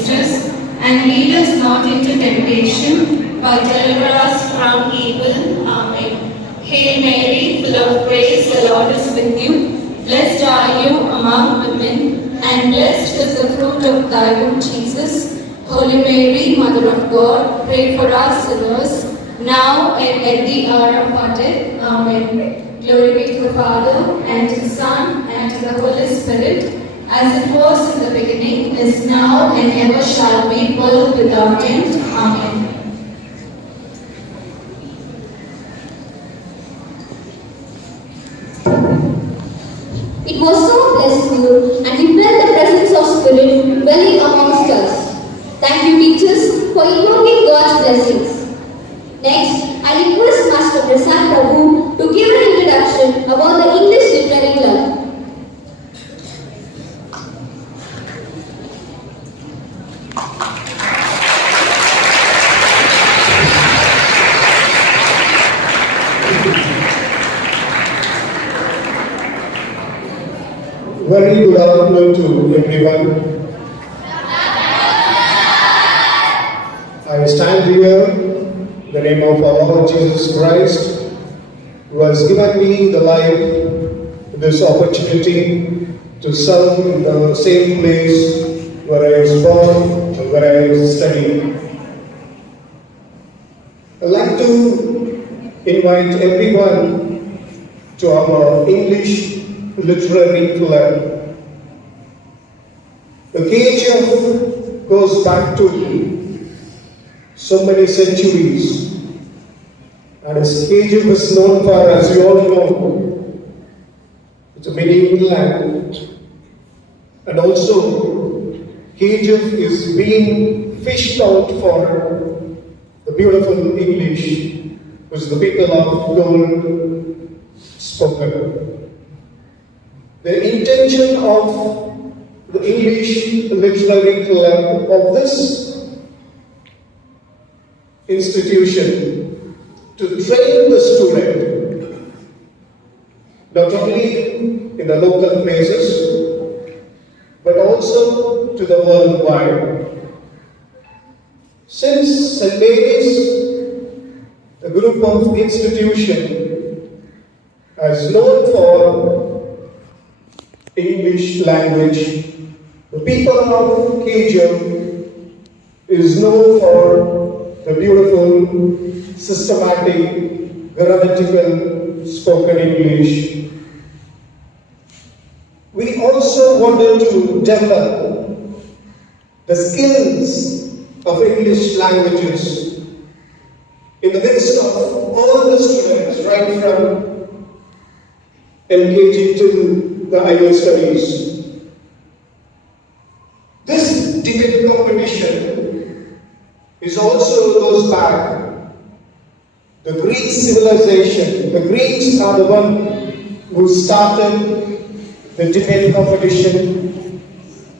against us, and lead us not into temptation, but deliver us from evil. Amen. Hail Mary, full of grace, the Lord is with you. Blessed are you among women, and blessed is the fruit of thy womb, Jesus. Holy Mary, Mother of God, pray for us sinners, now and at the hour of our death. Amen. Glory be to the Father, and to the Son, and to the Holy Spirit, as it was in the beginning, is now, and ever shall be, world without end. Amen. It was so blissful, and we felt the presence of Spirit dwelling amongst us. Thank you, teachers, for invoking God's blessings. Next, I request Master Prasad Prabhu to give an introduction about the English Literary Club. Very good afternoon to everyone. I stand here in the name of our Lord Jesus Christ, who has given me the life, this opportunity to serve in the same place where I was born and where I was studying. I'd like to invite everyone to our English Literary Club. The KHF goes back to so many centuries, and as KHF is known for, as you all know, it's a medieval land, and also KHF is being fished out for the beautiful English which the people of gold spoken. The intention of the English Literary Club of this institution to train the student not only in the local places but also to the worldwide. Since St. Mary's, a group of institution, is known for English language, the people of KHF is known for the beautiful, systematic, grammatical spoken English. We also wanted to develop the skills of English languages in the midst of all the students, right from LKG to the higher studies. This debate competition is also goes back the Greek civilization. The Greeks are the one who started the debate competition,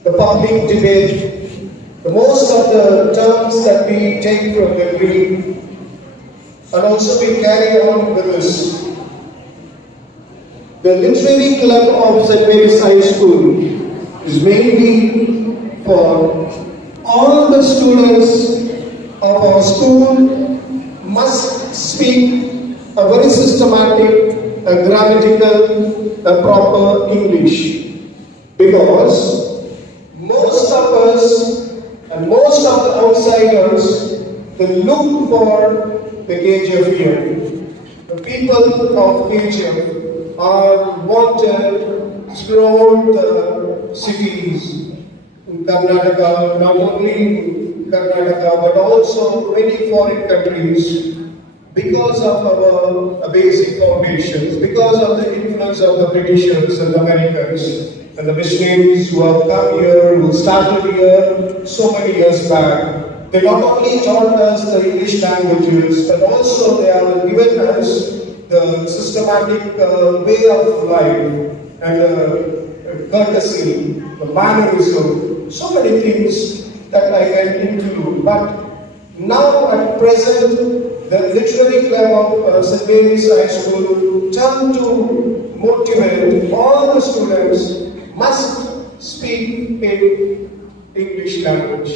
the public debate. The most of the terms that we take from the Greek, and also we carry on with this. The Literary Club of St. Mary's High School is mainly for all the students of our school must speak a very systematic, a grammatical, a proper English, because most of us and most of the outsiders they look for the KHF here. The people of KHF are wanted throughout the cities in Karnataka, not only in Karnataka but also many foreign countries, because of our basic foundations, because of the influence of the Britishers and the Americans and the missionaries who have come here, who started here so many years back. They not only taught us the English languages, but also they have given us the systematic way of life and courtesy, the mannerism, so many things that I can include. But now at present, the Literary Club of St. Mary's High School turned to motivate all the students must speak in English language.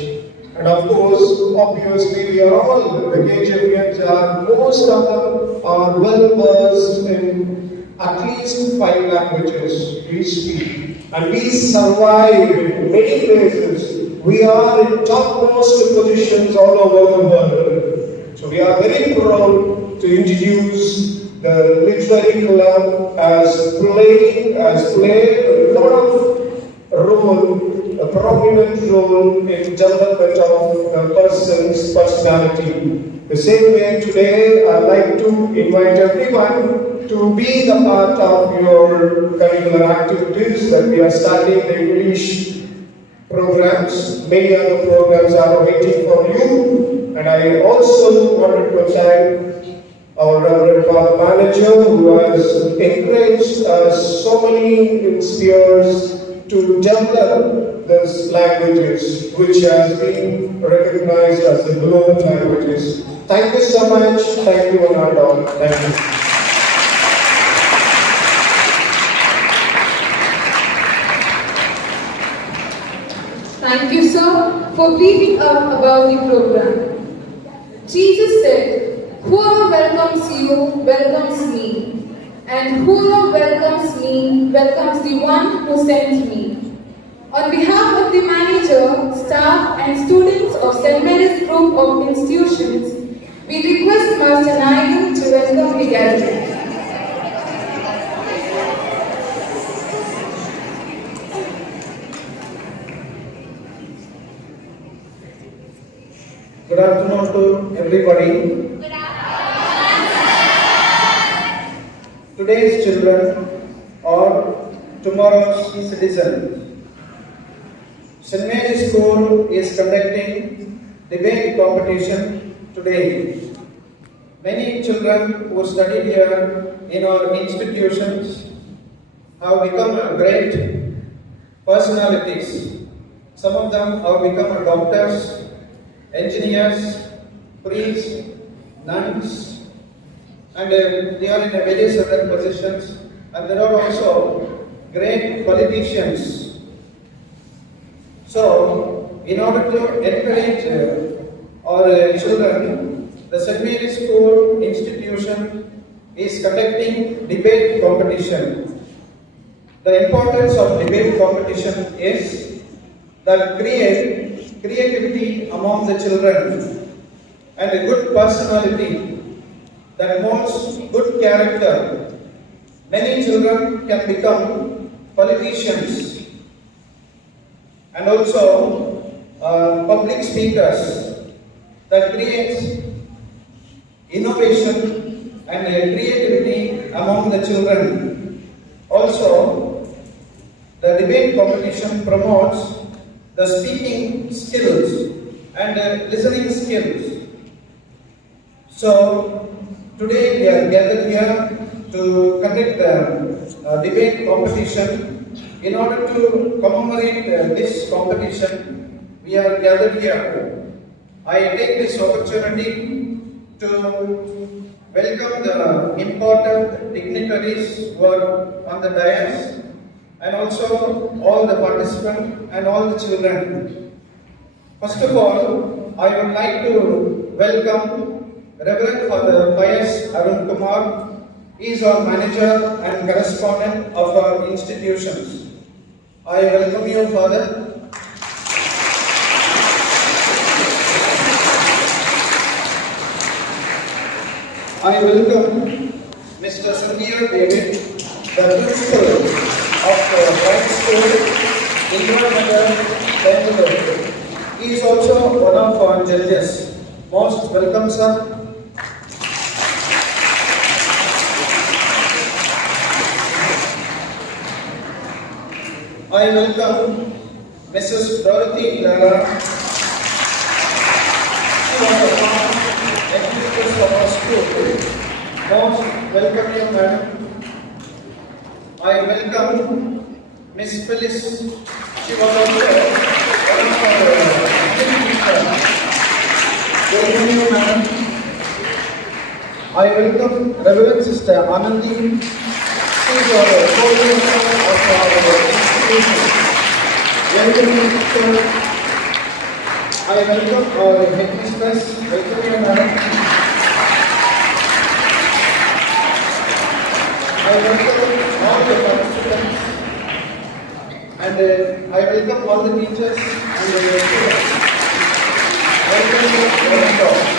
And of course, obviously, we are all, the KJPians are, most of them are well versed in at least 5 languages we speak. And we survive in many places. We are in topmost positions all over the world. So we are very proud to introduce the literary club as played a lot of role, a prominent role in development of a person's personality. The same way today, I'd like to invite everyone to be the part of your curricular activities that we are starting the English programs. Many other programs are waiting for you. And I also wanted to thank our Reverend Father Manager who has encouraged us so many spheres to develop these languages which has been recognized as the global languages. Thank you so much. Thank you one and all. Thank you. Thank you, sir, for briefing us about the program. Jesus said, "Whoever welcomes you welcomes me, and whoever welcomes me welcomes the one who sent me." On behalf of the manager, staff, and students of St. Mary's Group of Institutions, we request Master Naidu to welcome the gathering. Good afternoon to everybody. Today's children are tomorrow's citizens. St. Mary's School is conducting debate competition today. Many children who studied here in our institutions have become great personalities. Some of them have become doctors, engineers, priests, nuns, and they are in various other positions. And there are also great politicians. So, in order to encourage our children, the St. Mary's School institution is conducting debate competition. The importance of debate competition is that creativity among the children and a good personality that molds good character. Many children can become politicians and also public speakers that creates innovation and creativity among the children. Also, the debate competition promotes the speaking skills and listening skills. So, today we are gathered here to conduct the debate competition. In order to commemorate this competition, we are gathered here. I take this opportunity to welcome the important dignitaries who are on the dais, and also all the participants and all the children. First of all, I would like to welcome Reverend Father Pius Arun Kumar. He is our manager and correspondent of our institutions. I welcome you, Father. I welcome Mr. Sunil David, the principal of the High School, Environmental Bangalore. He is also one of our judges. Most welcome, sir. I welcome Mrs. Dorothy Clara. She was the former executive of our school. Most welcome you, madam. I welcome Miss Phyllis. She was also one of our teachers. Welcome you, madam. I welcome Reverend Sister Anandi. She is our coordinator of our institution. Welcome you, sister. I welcome our headmistress. Welcome you, madam. I welcome all the participants. And I welcome all the teachers and the students. Welcome to Auditorium.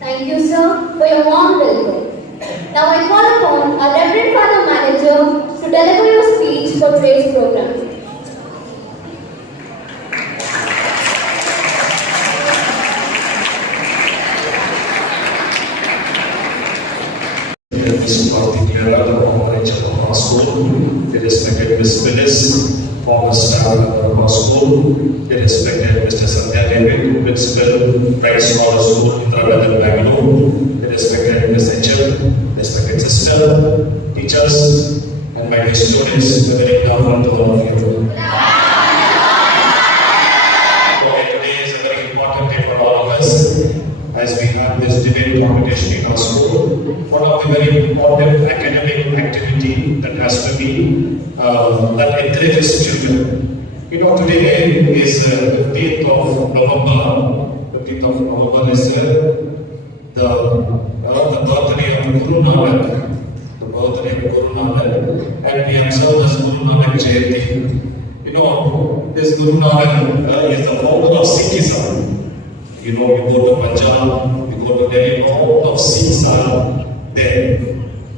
Thank you, sir, for your warm welcome. Now I call upon our Reverend Father Manager to deliver your speech for today's program. Ms. Karthik Mehra, the former HR of our school, the respected Ms. Phyllis, former staff of our school, the respected Mr. Sandhya David, Principal, Price Scholar School, Indra Bangalore, the respected Ms. HM, respected sister, teachers, and my dear students, a very good afternoon to all of you. Okay, today is a very important day for all of us, as we have this debate competition in our school. One of the very important academic activity that has to be that encourages children. You know, today is 15th of November. 15th of November is the birthday of Guru Nanak. The birthday of Guru Nanak, and we observe as Guru Nanak Jayanti. You know, this Guru Nanak is the founder of Sikhism. You know, you go to Punjab, you go to Delhi, all of Sikhs are there.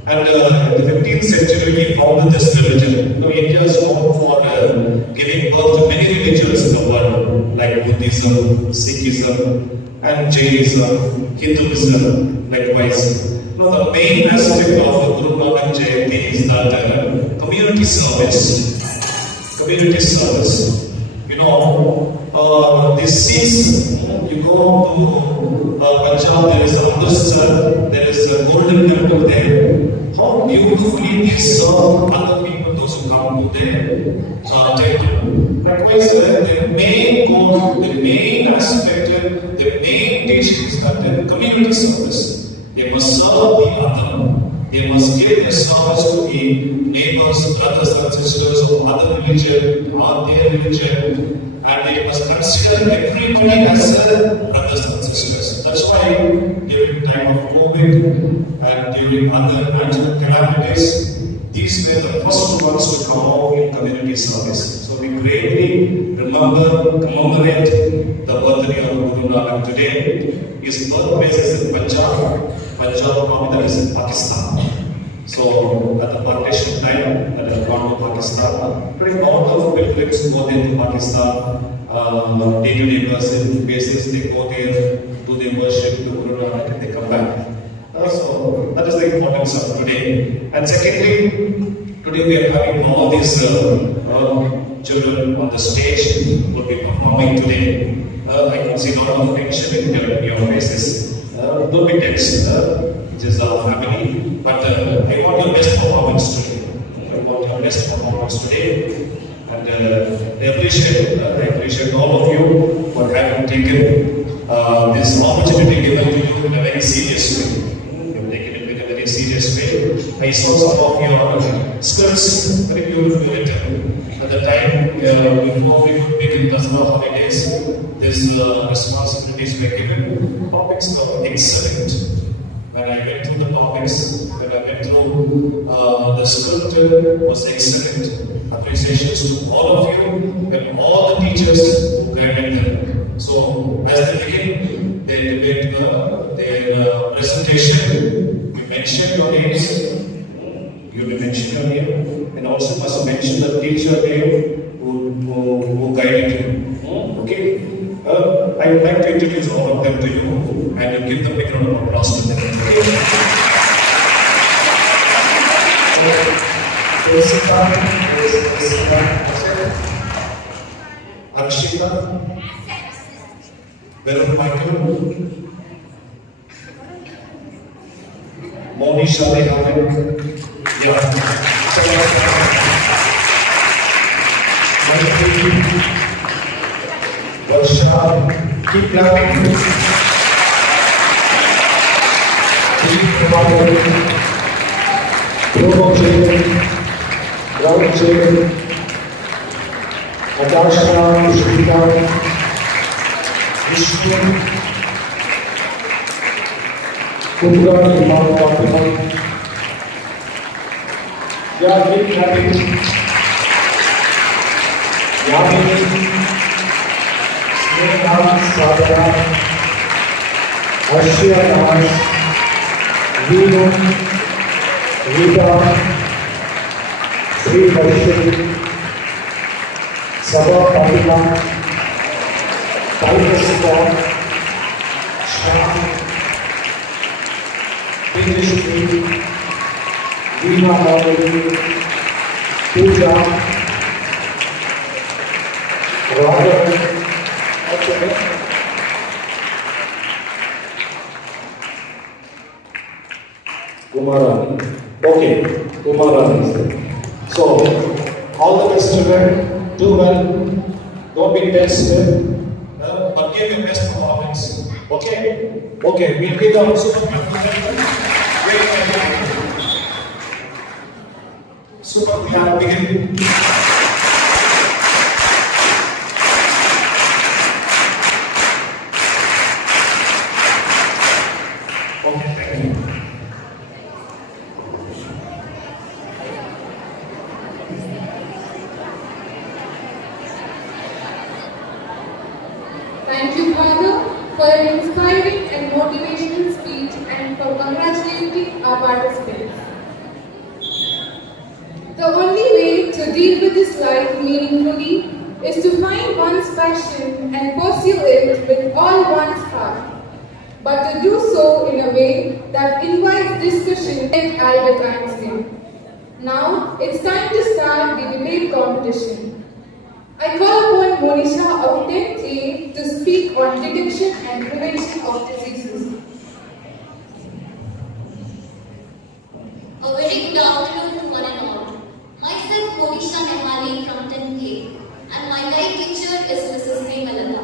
And in the 15th century, he founded this religion. You know, India is known for giving birth to many religions in the world, like Buddhism, Sikhism, and Jainism, Hinduism, likewise. You know, the main aspect of Guru Nanak Jayanti is that community service. Community service. You know, this Sikhs, you go to Punjab, there is a Amritsar, there is a golden temple there. How beautifully they serve other people, those who come to their temple. Likewise, the main goal, the main aspect, the main teaching is that community service. They must serve the other. They must give their service to the neighbors, brothers and sisters of other religion or their religion, and they must consider everybody as brothers and sisters. That's why during time of COVID and during other natural calamities, these were the first ones to come out in community service. So we greatly remember, commemorate the birthday of Guru Nanak today. His birthplace is in Punjab. Punjab capital is in Pakistan. So at the partition time, that has gone to Pakistan. Very lot of pilgrims go there to Pakistan. Day-to-day basis, they go there, do their worship to Guru Nanak, and they come back. So that is the importance of today. And secondly, today we are having all these children on the stage who will be performing today. I can see a lot of tension in your faces. Don't be tense, which is our family. But I want your best performance today. I want your best performance today. And I appreciate all of you for having taken this opportunity given to you in a very serious way. You have taken it in a very serious way. I saw some of your scripts, very beautifully written. At the time, before we could begin the summer holidays, these responsibilities were given. Topics were excellent. When I went through the topics, when I went through the script was excellent. Appreciations to all of you and all the teachers who guided them. So, as they begin their debate, their presentation, you mention your names. You will mention your name, and also must mention the teacher name who guided you. Okay? I would like to introduce all of them to you and give them a big round of applause to them. Akshita, Veron Michael, Monisha Lehaven, Varsha, keep clapping. Keep Promo Chairman, Ground Chairman, Adashna, Pushpita, Vishnu, Kundra, Imam Fatima, Yasmin Khatib, Yamini, Sneha Sadara, Ashya Namaz, Vinu, Rita, Sri Harshit, Sabha Fatima, Titus Paul, Shah, Vinishri, Veena Madhavi, Pooja, Roger, Kumara. Okay, Kumara is there. So, all the best children, do well, don't be tested, but give your best performance. Okay? Okay, we'll give our super super piano begin. Okay, thank you. Thank you, Father, for an inspiring and motivational speech and for congratulating our participants. The only way to deal with this life meaningfully is to find one's passion and pursue it with all one's heart, but to do so in a way that invites discussion and Albert Einstein. Now, it's time to start the debate competition. I call upon Monisha of 10th to speak on detection and prevention of diseases. A very good afternoon to one and all. Myself Monisha Nehali from 10th and my guide teacher is Mrs. Nemalata.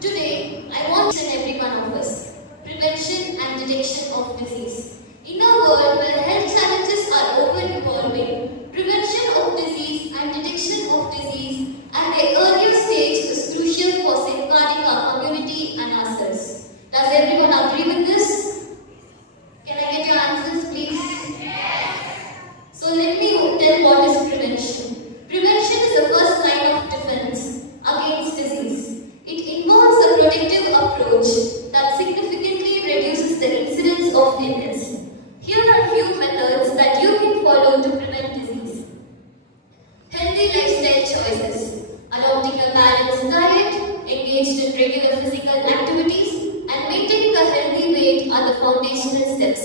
Today, I want each and every one of us prevention and detection of disease. In a world where health challenges are ever-evolving, prevention of disease and detection of disease at the earlier stage is crucial for safeguarding our community and ourselves. Does everyone agree with this? Can I get your answers, please? So let me tell what is prevention. Prevention is the first line of defense against disease. It involves a protective approach that significantly reduces the incidence of illness. Here are a few methods that you can follow to prevent disease. Healthy lifestyle choices. Adopting a balanced diet, engaged in regular physical activities, and maintaining a healthy weight are the foundational steps.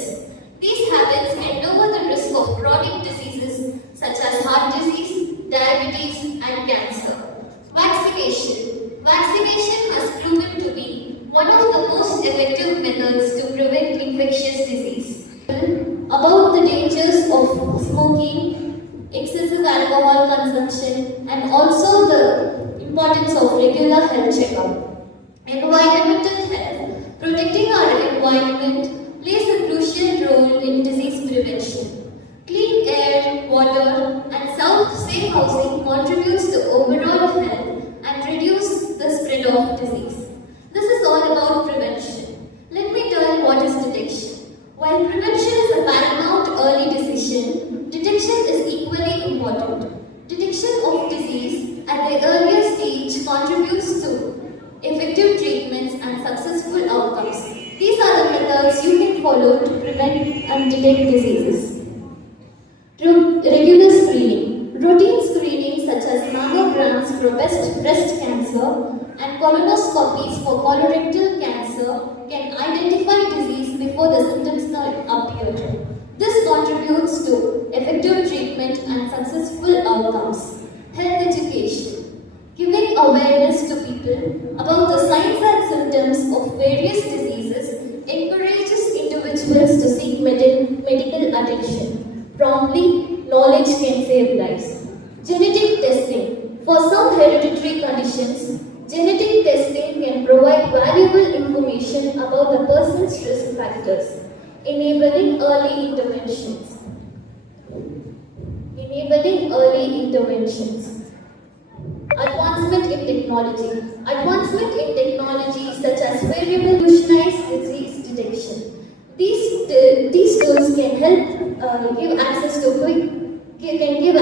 These habits can lower the risk of chronic diseases such as heart disease, diabetes, and cancer. Vaccination. Vaccination has proven to be one of the most effective methods to prevent infectious disease. About the dangers of smoking, excessive alcohol consumption, and also the importance of regular health checkup. Environmental health. Protecting our environment plays a crucial role in disease prevention. Clean air, water, and safe housing contributes to overall health and reduce the spread of disease. This is all about prevention. Let me tell you what is detection. While prevention is a paramount early decision, detection is equally important. Detection of disease at the earlier stage contributes to effective treatments and successful outcomes. These are the methods you can follow to prevent and detect diseases. Regular screening. Routine screening such as mammograms for breast cancer and colonoscopies for colorectal cancer can identify disease before the symptoms appear. This contributes to effective treatment and successful outcomes. Health education. Giving awareness to people about the signs and symptoms of various diseases encourages individuals to seek medical attention. Promptly, knowledge can save lives. Genetic testing. For some hereditary conditions, genetic testing can provide valuable information about the person's risk factors, enabling early interventions. enabling early interventions. Advancement in technology. Advancement in technology such as revolutionized disease detection. These tools can help give access to can give.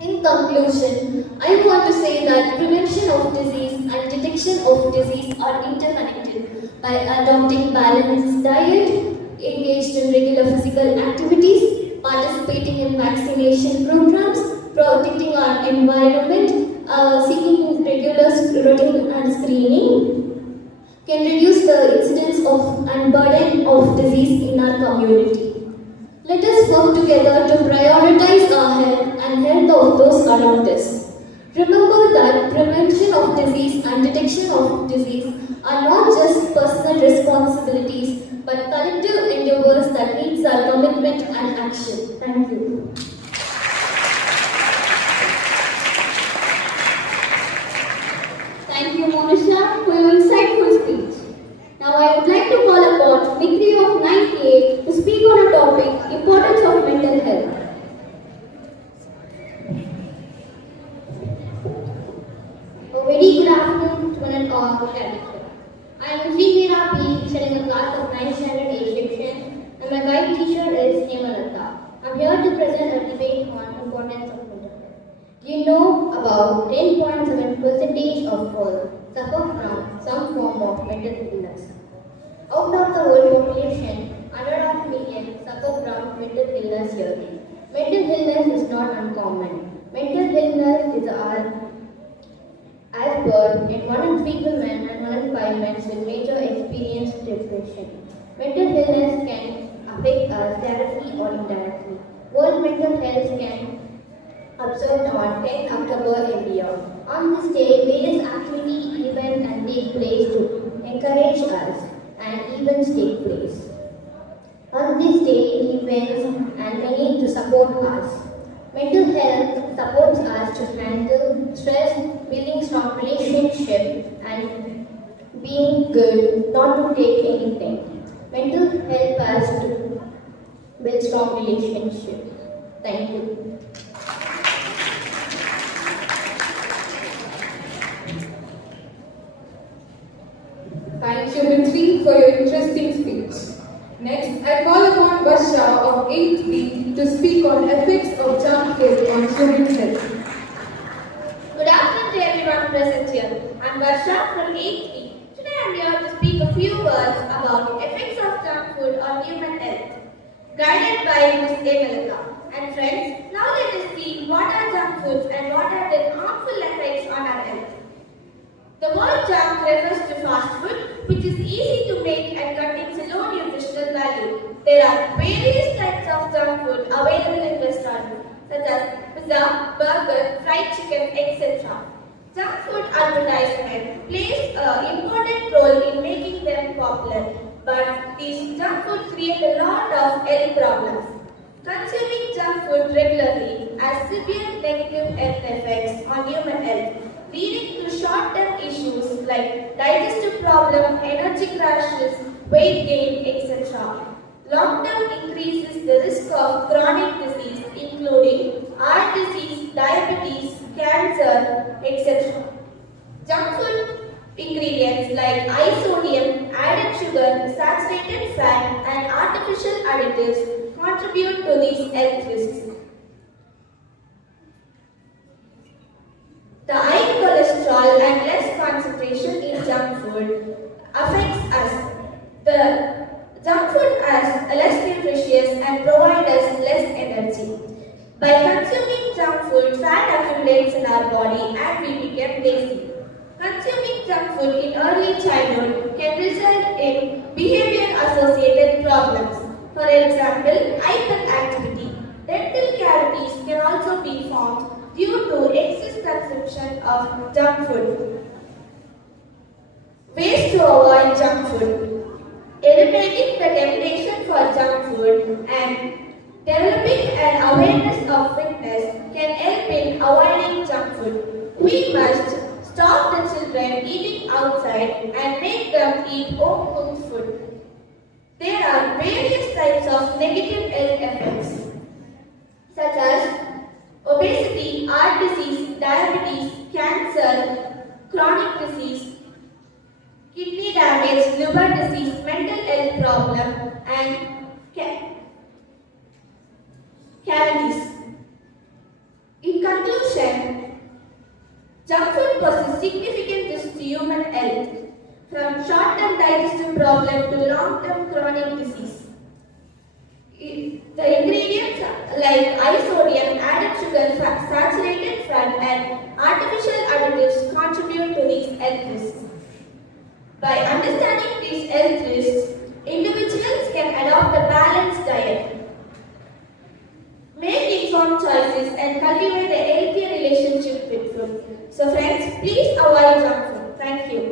In conclusion, I want to say that prevention of disease and detection of disease are interconnected. By adopting balanced diet, engaged in regular physical activities, participating in vaccination programs, protecting our environment, seeking regular routine and screening, can reduce the incidence of and burden of disease in our community. Let us work together to prioritize our health and health of those around us. Remember that prevention of disease and detection of disease are not just personal responsibilities but collective endeavors that needs our commitment and action. Thank you. Thank you, Monisha, for your insightful speech. Now I would like to call upon Degree of 98 to speak on a topic, importance of mental health. A very good afternoon to an all. I am Sriveera P, studying a class of 9th standard A section, and my guide teacher is Nemalata. I am here to present a debate on importance of mental health. You know about 10.7% of all suffer from some form of mental illness. Out of the world population, 100 million suffer from mental illness yearly. Mental illness is not uncommon. Mental illness is as per in 1 in 3 women and 1 in 5 men with major experience depression. Mental illness can affect us directly or indirectly. World Mental Health can observed on 10 October every year. On this day, various activities, events and take place to encourage us and events take place. On this day, events and many to support us. Mental health supports us to handle stress, building strong relationship and being good, not to take anything. Mental help us to build strong relationship. Thank you. Thank you, Mithri, for your interesting speech. Next, I call upon Varsha of 8th B to speak on ethics of junk food on human health. Good afternoon to everyone present here. I am Varsha from 8th B. Today I am here to speak a few words about effects of junk food on human health. Guided by Ms. Emelika. And friends, now let us see what are junk foods and what are their harmful effects on our health. The word junk refers to fast food, which is easy to make and contains low nutritional value. There are various types of junk food available in restaurants, such as pizza, burger, fried chicken, etc. Junk food advertisement plays an important role in making them popular, but these junk food create a lot of health problems. Consuming junk food regularly has severe negative health effects on human health, leading to short-term issues like digestive problems, energy crashes, weight gain, etc. Long-term increases the risk of chronic disease including heart disease, diabetes, cancer, etc. Junk food ingredients like high sodium, added sugar, saturated fat, and artificial additives contribute to these health risks. The high cholesterol and less concentration in junk food affects us. The junk food is less nutritious and provides us less energy. By consuming junk food, fat accumulates in our body and we become lazy. Consuming junk food in early childhood can result in behavior-associated problems. For example, hyperactivity. Dental cavities can also be formed due to excess consumption of junk food. Ways to avoid junk food. Eliminating the temptation for junk food and developing an awareness of fitness can help in avoiding junk food. We must stop the children eating outside and make them eat home-cooked food. There are various types of negative health effects, such as obesity, heart disease, diabetes, cancer, chronic disease, kidney damage, liver disease, mental health problem, and cavities. In conclusion, junk food poses significant risk to human health, from short-term digestive problem to long-term chronic disease. The ingredients like high sodium, added sugar, saturated fat, and artificial additives contribute to these health risks. By understanding these health risks, individuals can adopt a balanced diet, make informed choices, and cultivate a healthier relationship with food. So friends, please avoid junk food. Thank you.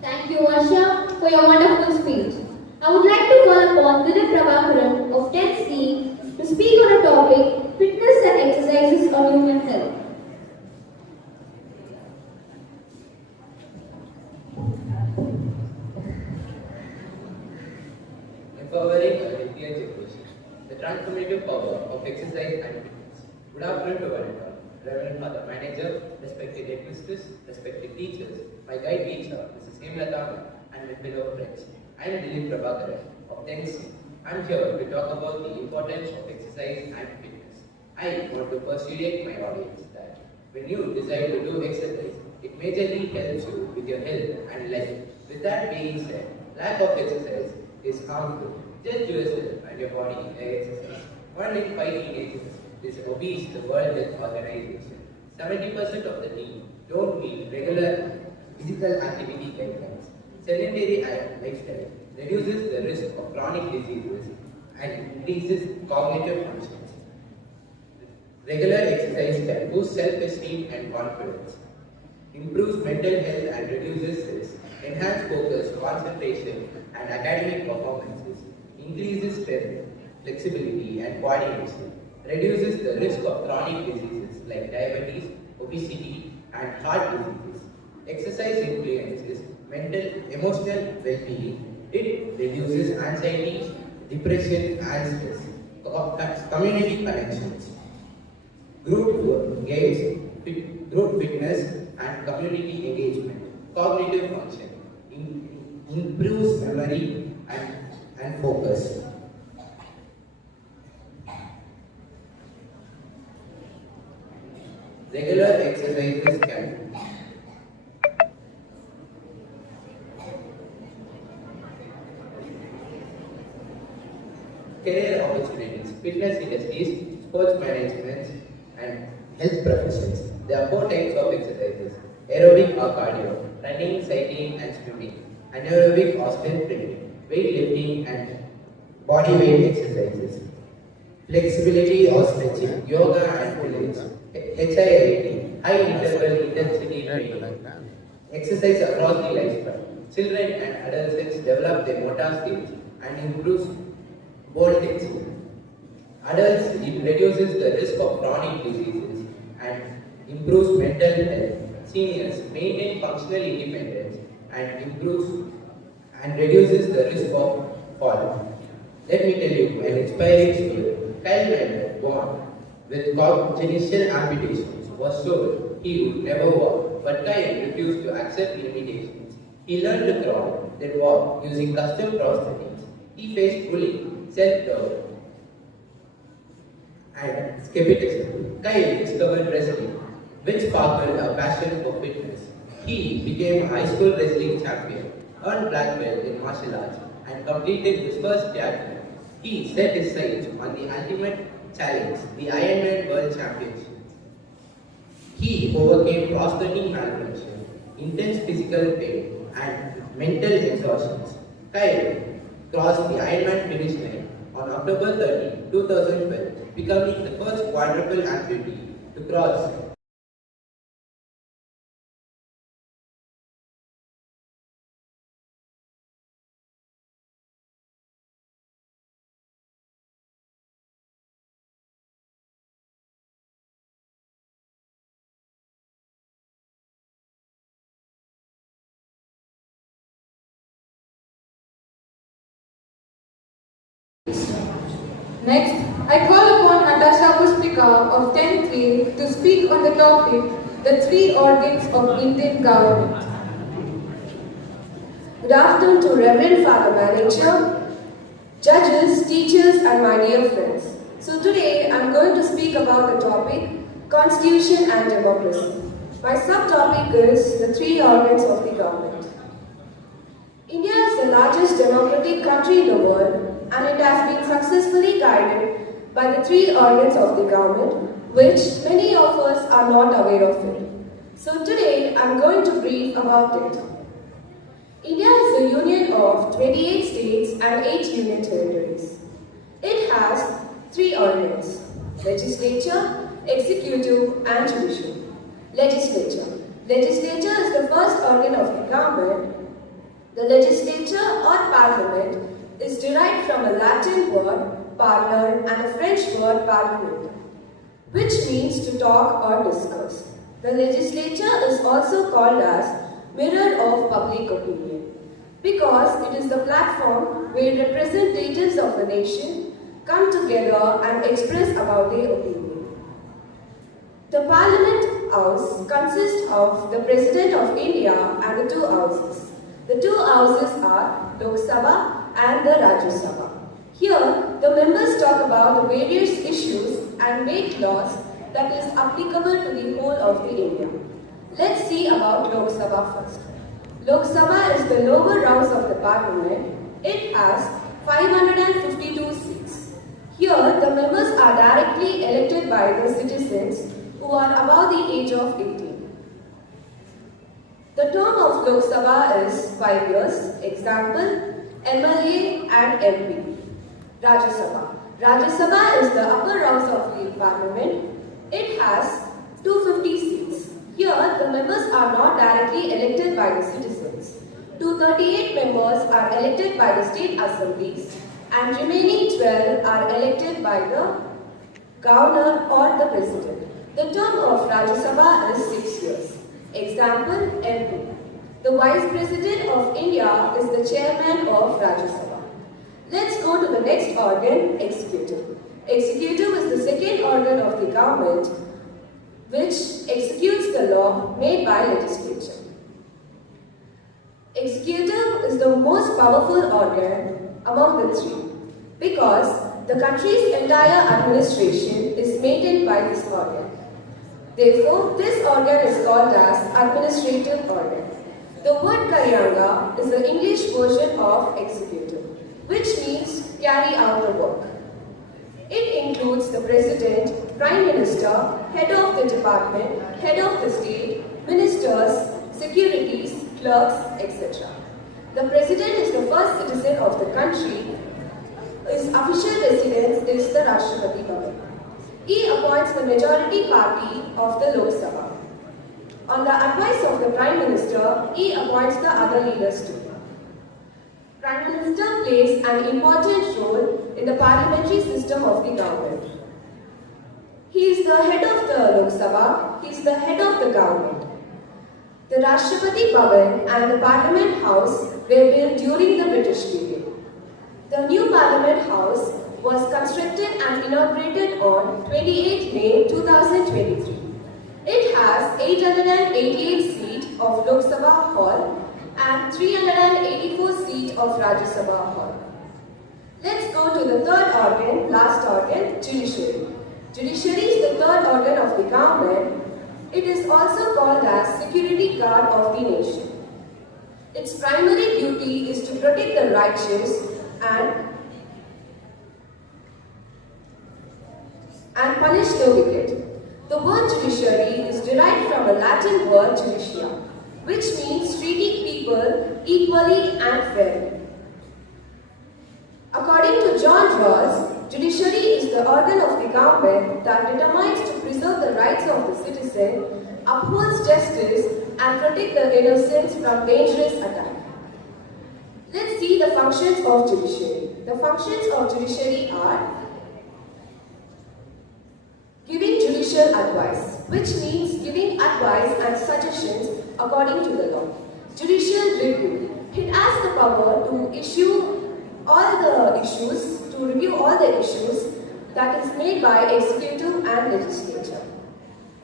Thank you, Varsha, for your wonderful speech. I would like to call upon Dilip Prabhakaran of 10C to speak on a topic, fitness and exercises on human health. Empowering a healthier generation. The transformative power of exercise and fitness. Good afternoon to everyone. Reverend Father Manager, respected headmistress, respected teachers, my guide teacher, Mrs. Hemlata, and my fellow friends. I am Dilip Prabhakaran of 10C. I am here to talk about the importance of exercise and fitness. I want to persuade my audience that when you decide to do exercise, it majorly helps you with your health and life. With that being said, lack of exercise is harmful. Just yourself and your body exercise. 1 in 5 teenagers is obese, the World Health Organization. 70% of the team don't meet regular physical activity guidelines. Sedentary lifestyle reduces the risk of chronic diseases and increases cognitive functions. Regular exercise can boost self-esteem and confidence, improves mental health and reduces stress, enhance focus, concentration, and academic performances, increases strength, flexibility, and coordination, reduces the risk of chronic diseases like diabetes, obesity, and heart diseases. Exercise influences mental, emotional well-being. It reduces anxiety, depression, and stress. Community connections, group games, group fitness, and community engagement. Cognitive function, improves memory and focus. Regular exercises can career opportunities, fitness industries, sports management, and health professions. There are 4 types of exercises: aerobic or cardio, running, cycling, and swimming; anaerobic or strength training, weightlifting and body weight exercises; flexibility or stretching, yoga and pilates; HIIT, high interval intensity training. Exercise across the lifespan. Children and adolescents develop their motor skills and improves bone density. Adults, it reduces the risk of chronic diseases and improves mental health. Seniors, maintain functional independence and improves and reduces the risk of fall. Let me tell you an inspiring story. Kyle Mender, born with congenital amputations, was told he would never walk, but Kyle refused to accept limitations. He learned to crawl, then walk using custom prosthetics. He faced bullying, self-doubt, and skepticism. Kyle discovered wrestling, which sparked a passion for fitness. He became a high school wrestling champion, earned black belt in martial arts, and completed his first triathlon. He set his sights on the ultimate challenge, the Ironman World Championship. He overcame cross-cutting malfunction, intense physical pain, and mental exhaustion. Kyle crossed the Ironman finish line on October 30, 2012, becoming the first quadruple amputee to cross Next, I call upon Natasha Puspika of 10th grade to speak on the topic, the three organs of Indian government. Good afternoon to Reverend Father Manager, judges, teachers and my dear friends. So today I am going to speak about the topic Constitution and Democracy. My subtopic is the three organs of the government. India is the largest democratic country in the world and it has been successfully guided by the three organs of the government, which many of us are not aware of it. So today I am going to brief about it. India is a union of 28 states and 8 union territories. It has three organs: legislature, executive and judicial. Legislature. Legislature is the first organ of the government. The legislature or parliament is derived from a Latin word, parler, and a French word, parlement, which means to talk or discuss. The legislature is also called as mirror of public opinion because it is the platform where representatives of the nation come together and express about their opinion. The Parliament House consists of the President of India and the two houses. The two houses are Lok Sabha and the Rajya Sabha. Here, the members talk about the various issues and make laws that is applicable to the whole of the India. Let's see about Lok Sabha first. Lok Sabha is the lower house of the Parliament. It has 552 seats. Here, the members are directly elected by the citizens who are above the age of 18. The term of Lok Sabha is 5 years. Example, MLA and MP. Rajya Sabha. Rajya Sabha is the upper house of the Parliament. It has 250 seats. Here, the members are not directly elected by the citizens. 238 members are elected by the state assemblies and remaining 12 are elected by the governor or the president. The term of Rajya Sabha is 6 years. Example, MP. The Vice President of India is the chairman of Rajya Sabha. Let's go to the next organ, Executive. Executive is the second organ of the government which executes the law made by legislature. Executive is the most powerful organ among the three because the country's entire administration is maintained by this organ. Therefore, this organ is called as administrative organ. The word Karyanga is the English version of executive, which means carry out the work. It includes the President, Prime Minister, Head of the Department, Head of the State, Ministers, Secretaries, Clerks, etc. The President is the first citizen of the country. His official residence is the Rashtrapati Bhavan. He appoints the majority party of the Lok Sabha. On the advice of the Prime Minister, he appoints the other leaders too. Prime Minister plays an important role in the parliamentary system of the government. He is the head of the Lok Sabha, he is the head of the government. The Rashtrapati Bhavan and the Parliament House were built during the British period. The new Parliament House was constructed and inaugurated on 28 May 2023. It has 888 seats of Lok Sabha Hall and 384 seats of Rajya Sabha Hall. Let's go to the third organ, last organ, Judiciary. Judiciary is the third organ of the government. It is also called as security guard of the nation. Its primary duty is to protect the righteous and punish the wicked. The word judiciary is derived from a Latin word judicia, which means treating people equally and fairly. According to John Rawls, judiciary is the organ of the government that determines to preserve the rights of the citizen, upholds justice, and protect the innocents from dangerous attack. Let's see the functions of judiciary. The functions of judiciary are giving judicial advice, which means giving advice and suggestions according to the law. Judicial review. It has the power to issue all the issues to to review all the issues that is made by executive and legislature.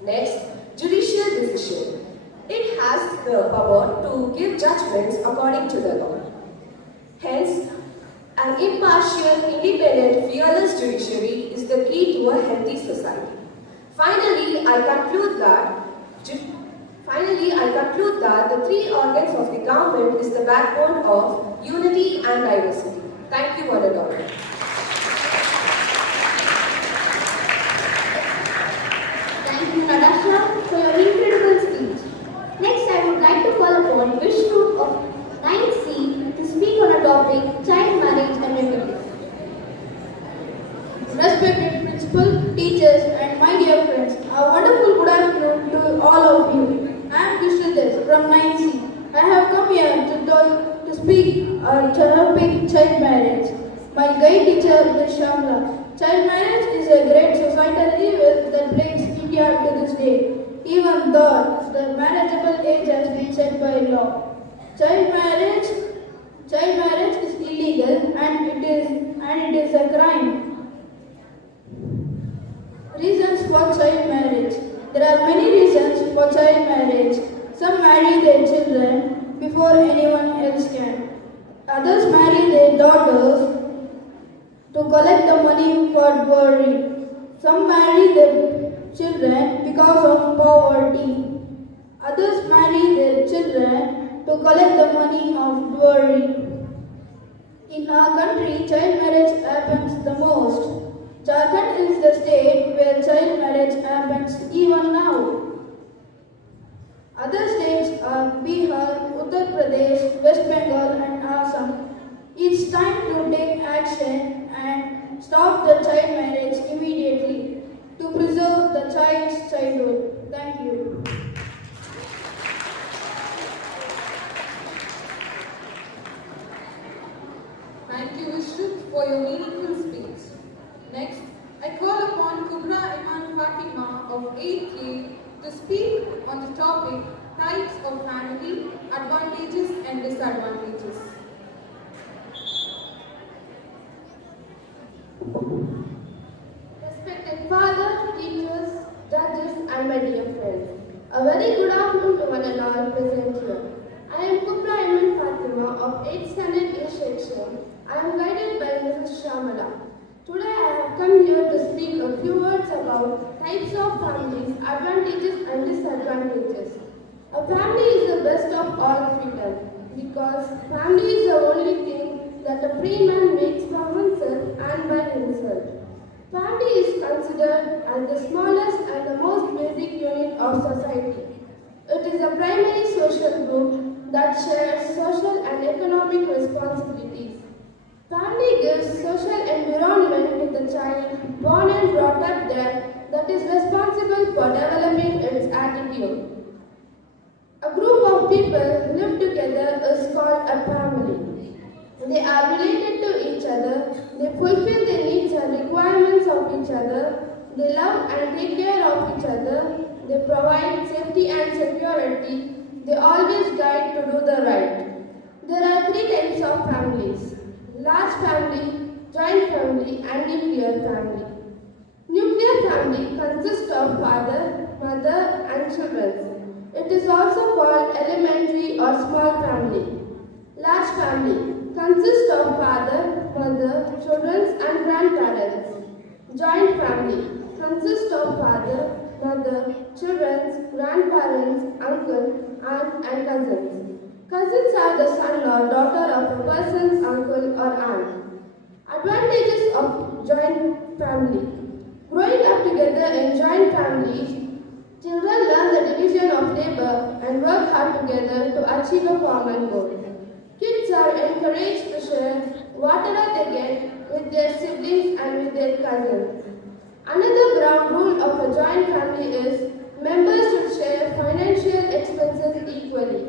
Next, judicial decision. It has the power to give judgments according to the law. Hence, an impartial, independent, fearless judiciary is the key to a healthy society. Finally, I conclude that the three organs of the government is the backbone of unity and diversity. Thank you, one and all. Thank you, Natasha, for your incredible speech. Next, I would like to call upon Vishnu of 9C to speak on a topic, child marriage and remedies. Respected principal, teachers, and my dear friends, a wonderful good afternoon to all of you. I am Krishnadas from 9C. I have come here to speak on topic child marriage. My guide teacher is Shamla. Child marriage is a great societal evil that brings India to this day, even though the marriageable age has been set by law. Child marriage is illegal and it is a crime. Reasons for child marriage. There are many reasons for child marriage. Some marry their children before anyone else can. Others marry their daughters to collect the money for dowry. Some marry their children because of poverty. Others marry their children to collect the money of dowry. In our country, child marriage happens the most. Jharkhand is the state where child marriage happens even now. Other states are Bihar, Uttar Pradesh, West Bengal and Assam. It's time to take action and stop the child marriage immediately to preserve the child's childhood. Thank you. Thank you, Vishnu, for your meaningful speech. Next, I call upon Kubra Iman Fatima of 8K to speak on the topic types of family, advantages and disadvantages. Respected father, teachers, judges, and my dear friends, a very good afternoon to one and all present here. I am Kubra Iman Fatima of 8th Standard A section. I am guided by Mrs. Shamala. Today I have come here to speak a few words about types of families, advantages and disadvantages. A family is the best of all freedom because family is the only thing that a free man makes for himself and by himself. Family is considered as the smallest and the most basic unit of society. It is a primary social group that shares social and economic responsibilities. Family gives social environment to the child born and brought up there that is responsible for developing its attitude. A group of people live together is called a family. They are related to each other, they fulfill the needs and requirements of each other, they love and take care of each other, they provide safety and security, they always guide to do the right. There are three types of families: large family, joint family and nuclear family. Nuclear family consists of father, mother and children. It is also called elementary or small family. Large family consists of father, mother, children and grandparents. Joint family consists of father, mother, children, grandparents, uncle, aunt and cousins. Cousins are the son or daughter of a person's uncle or aunt. Advantages of joint family. Growing up together in joint families, children learn the division of labor and work hard together to achieve a common goal. Kids are encouraged to share whatever they get with their siblings and with their cousins. Another ground rule of a joint family is members should share financial expenses equally.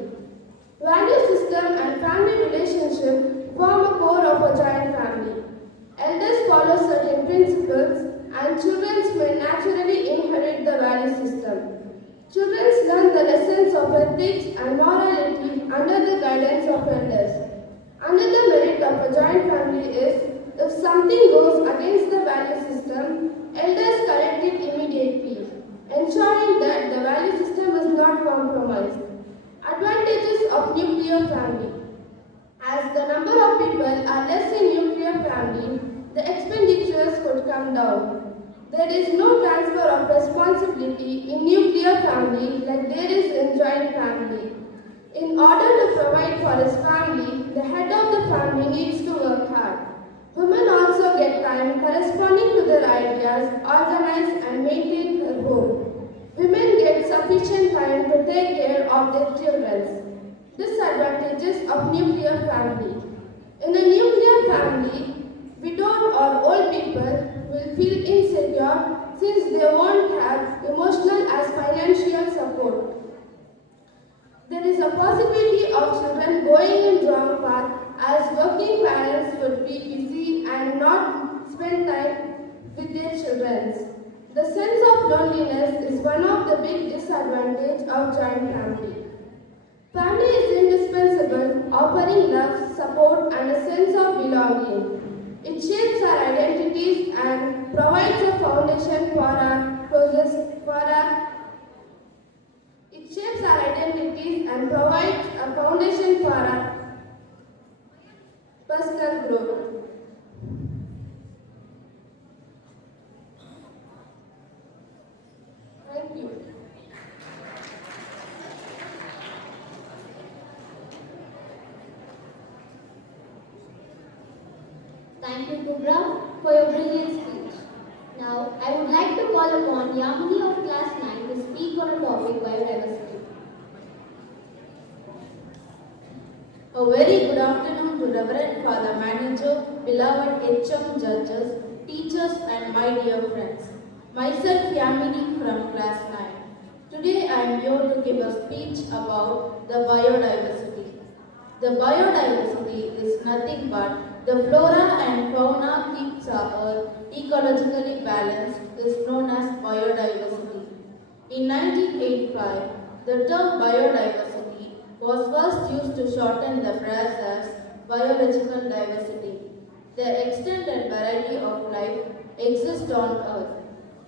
Value system and family relationship form a core of a joint family. Elders follow certain principles and children may naturally inherit the value system. Children learn the lessons of ethics and morality under the guidance of elders. Another merit of a joint family is If something goes against the value system, elders correct it immediately, ensuring that the value system is not compromised. Advantages of nuclear family. As the number of people are less in nuclear family, the expenditures could come down. There is no transfer of responsibility in nuclear family like there is in joint family. In order to provide for his family, the head of the family needs to work hard. Women also get time corresponding to their ideas, organize and maintain her home. Women get sufficient time to take care of their children. Disadvantages of nuclear family. In a nuclear family, widowed or old people will feel insecure since they won't have emotional as financial support. There is a possibility of children going in wrong path as working parents would be busy and not spend time with their children. The sense of loneliness is one of the big disadvantages of joint family. Family is indispensable, offering love, support and a sense of belonging. It shapes our identities and provides a foundation for our It shapes our identities and provides a foundation for our personal growth. Thank you. Thank you, Kubra, for your brilliant speech. Now, I would like to call upon Yamini of Class 9 to speak on a topic biodiversity. A very good afternoon to Reverend Father Manager, beloved HM judges, teachers and my dear friends. Myself Yamini from Class 9. Today I am here to give a speech about the biodiversity. The biodiversity is nothing but the flora and fauna keeps our earth ecologically balanced is known as biodiversity. In 1985, the term biodiversity was first used to shorten the phrase as biological diversity. The extent and variety of life exist on earth.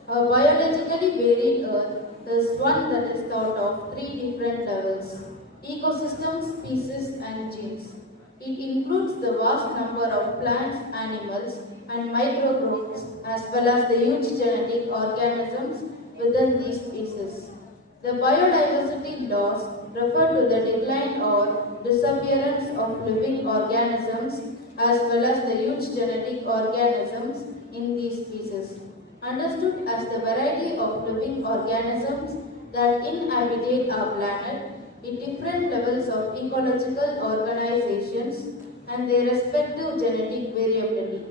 A biologically varied earth is one that is thought of three different levels: ecosystems, species and genes. It includes the vast number of plants, animals and microbes as well as the huge genetic organisms within these species. The biodiversity laws refer to the decline or disappearance of living organisms as well as the huge genetic organisms in these species. Understood as the variety of living organisms that inhabit our planet in different levels of ecological organizations and their respective genetic variability.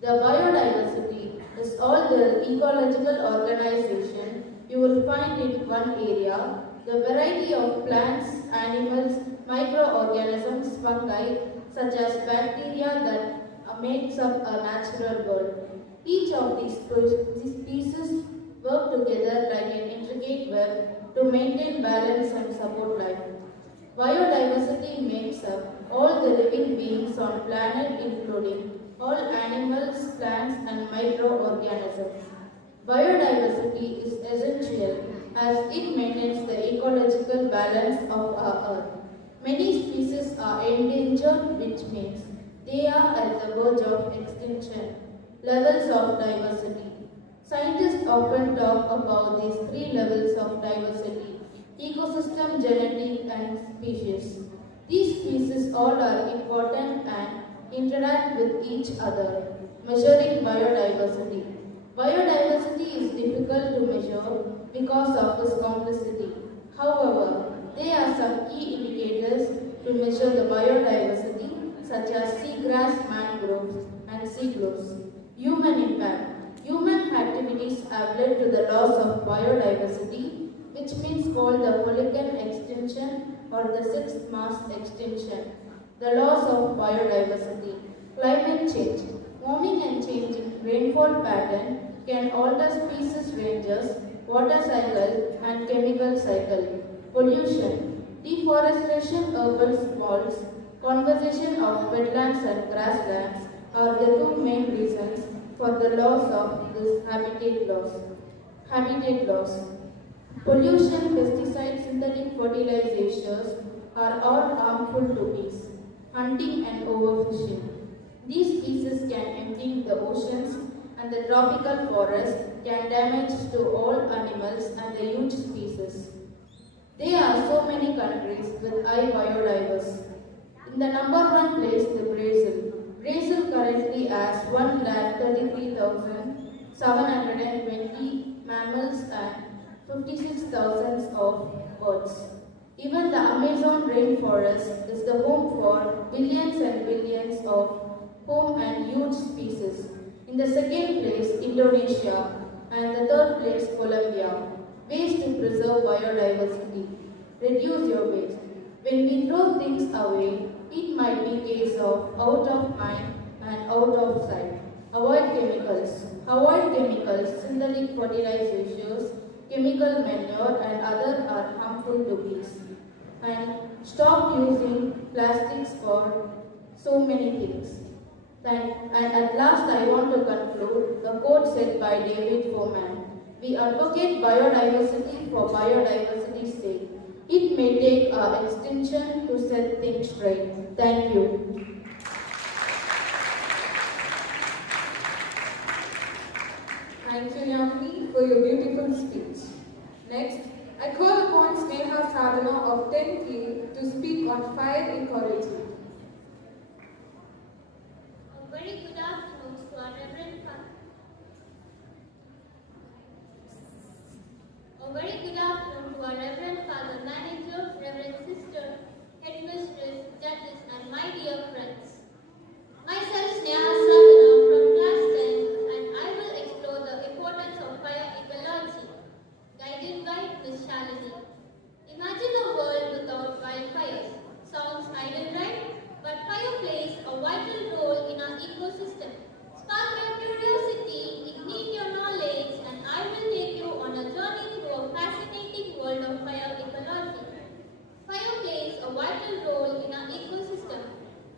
The biodiversity is all the ecological organization you will find in one area, the variety of plants, animals, microorganisms, fungi, such as bacteria that makes up a natural world. Each of these species work together like an intricate web to maintain balance and support life. Biodiversity makes up all the living beings on planet, including all animals, plants and microorganisms. Biodiversity is essential as it maintains the ecological balance of our earth. Many species are endangered, which means they are at the verge of extinction. Levels of diversity. Scientists often talk about these three levels of diversity: ecosystem, genetic and species. These species all are important and interact with each other. Measuring biodiversity. Biodiversity is difficult to measure because of its complexity. However, there are some key indicators to measure the biodiversity, such as seagrass, mangroves and seagulls. Human impact. Human activities have led to the loss of biodiversity, which means called the Follican extinction or the sixth mass extinction. The loss of biodiversity. Climate change. Warming and changing rainfall pattern can alter species ranges, water cycle and chemical cycle. Pollution. Deforestation, urban sprawls, conservation of wetlands and grasslands, are the two main reasons for the loss of this habitat loss. Habitat loss. Pollution, pesticides, synthetic fertilizers are all harmful to bees. Hunting and overfishing. These species can empty the oceans, and the tropical forest can damage to all animals and the huge species. There are so many countries with high biodiversity. In the number one place, the Brazil. Brazil currently has 133,720 mammals and 56,000 of birds. Even the Amazon rainforest is the home for billions and billions of home and huge species. In the second place, Indonesia, and the third place, Colombia. Ways to preserve biodiversity. Reduce your waste. When we throw things away, it might be case of out of mind and out of sight. Avoid chemicals. Avoid chemicals, synthetic fertilizers, chemical manure and other are harmful to bees. And stop using plastics for so many things. And at last I want to conclude the quote said by David Foreman. We advocate biodiversity for biodiversity's sake. It may take our extinction to set things straight. Thank you. Thank you, Yamini, for your beautiful speech. Next, I call upon Sneha Sadhana of 10th A to speak on fire ecology. A very good afternoon to our Reverend Father. A very good afternoon to our Reverend Father Manager, Reverend Sister, Headmistress, Judges, and my dear friends. Myself, Sneha Sadhana from Class 10, and I will explore the importance of fire ecology, guided by Ms. Shalini. Imagine a world without wildfires. Sounds idle, right? But fire plays a vital role in our ecosystem. Spark your curiosity, ignite your knowledge, and I will take you on a journey through a fascinating world of fire ecology. Fire plays a vital role in our ecosystem.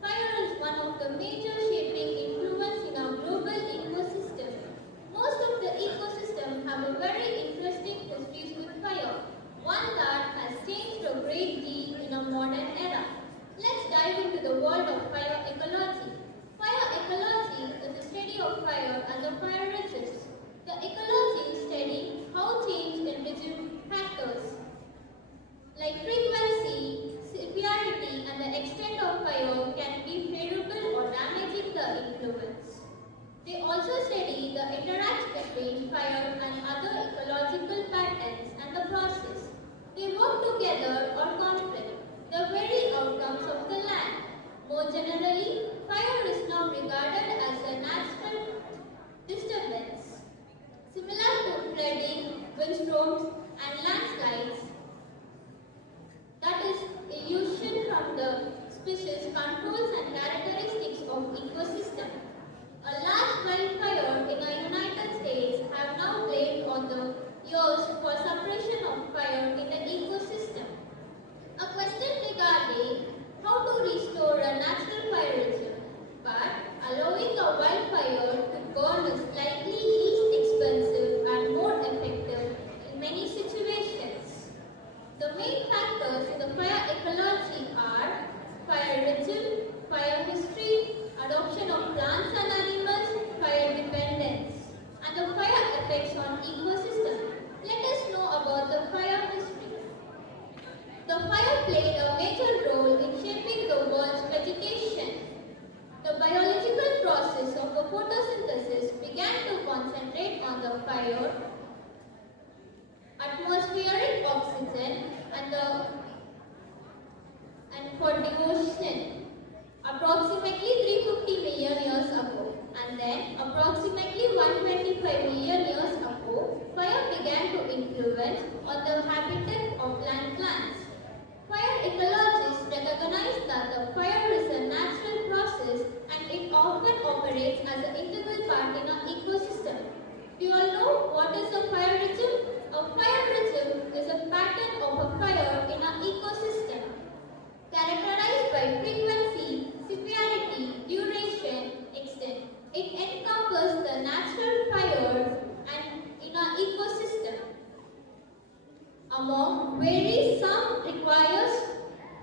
Fire is one of the major shaping influence in our global ecosystem. Most of the ecosystem have a very interesting histories with fire, one that has changed a great deal in a modern era. Let's dive into the world of fire ecology. Fire ecology is the study of fire and the fire risks. The ecology studies how change in rigid factors like frequency, severity, and the extent of fire can be favorable or damaging the influence. They also study the interaction between fire and other ecological patterns and the process. They work together or conflict, the very outcomes of the land. More generally, fire is now regarded as a natural disturbance, similar to flooding, windstorms, and landslides. That is illusion from the species controls and characteristics of ecosystem. A large wildfire in the United States have now blamed on the years for suppression of fire in the ecosystem. A question regarding how to restore a natural fire reserve, but allowing a wildfire to burn is slightly least expensive and more effective in many situations. The main factors in the fire ecology are fire regime, fire history, adoption of plants and animals, fire dependence, and the fire effects on ecosystem. Let us know about the fire history. The fire played a major role in shaping the world's vegetation. The biological process of the photosynthesis began to concentrate on the fire, atmospheric oxygen, and for devotion approximately 350 million years ago, and then approximately 125 million years ago, fire began to influence on the habitat of land plants. Fire ecologists recognize that the fire is a natural process and it often operates as an integral part in our ecosystem. Do you all know what is a fire regime? A fire regime is a pattern of a fire in our ecosystem, characterized by frequency, severity, duration, extent, some requires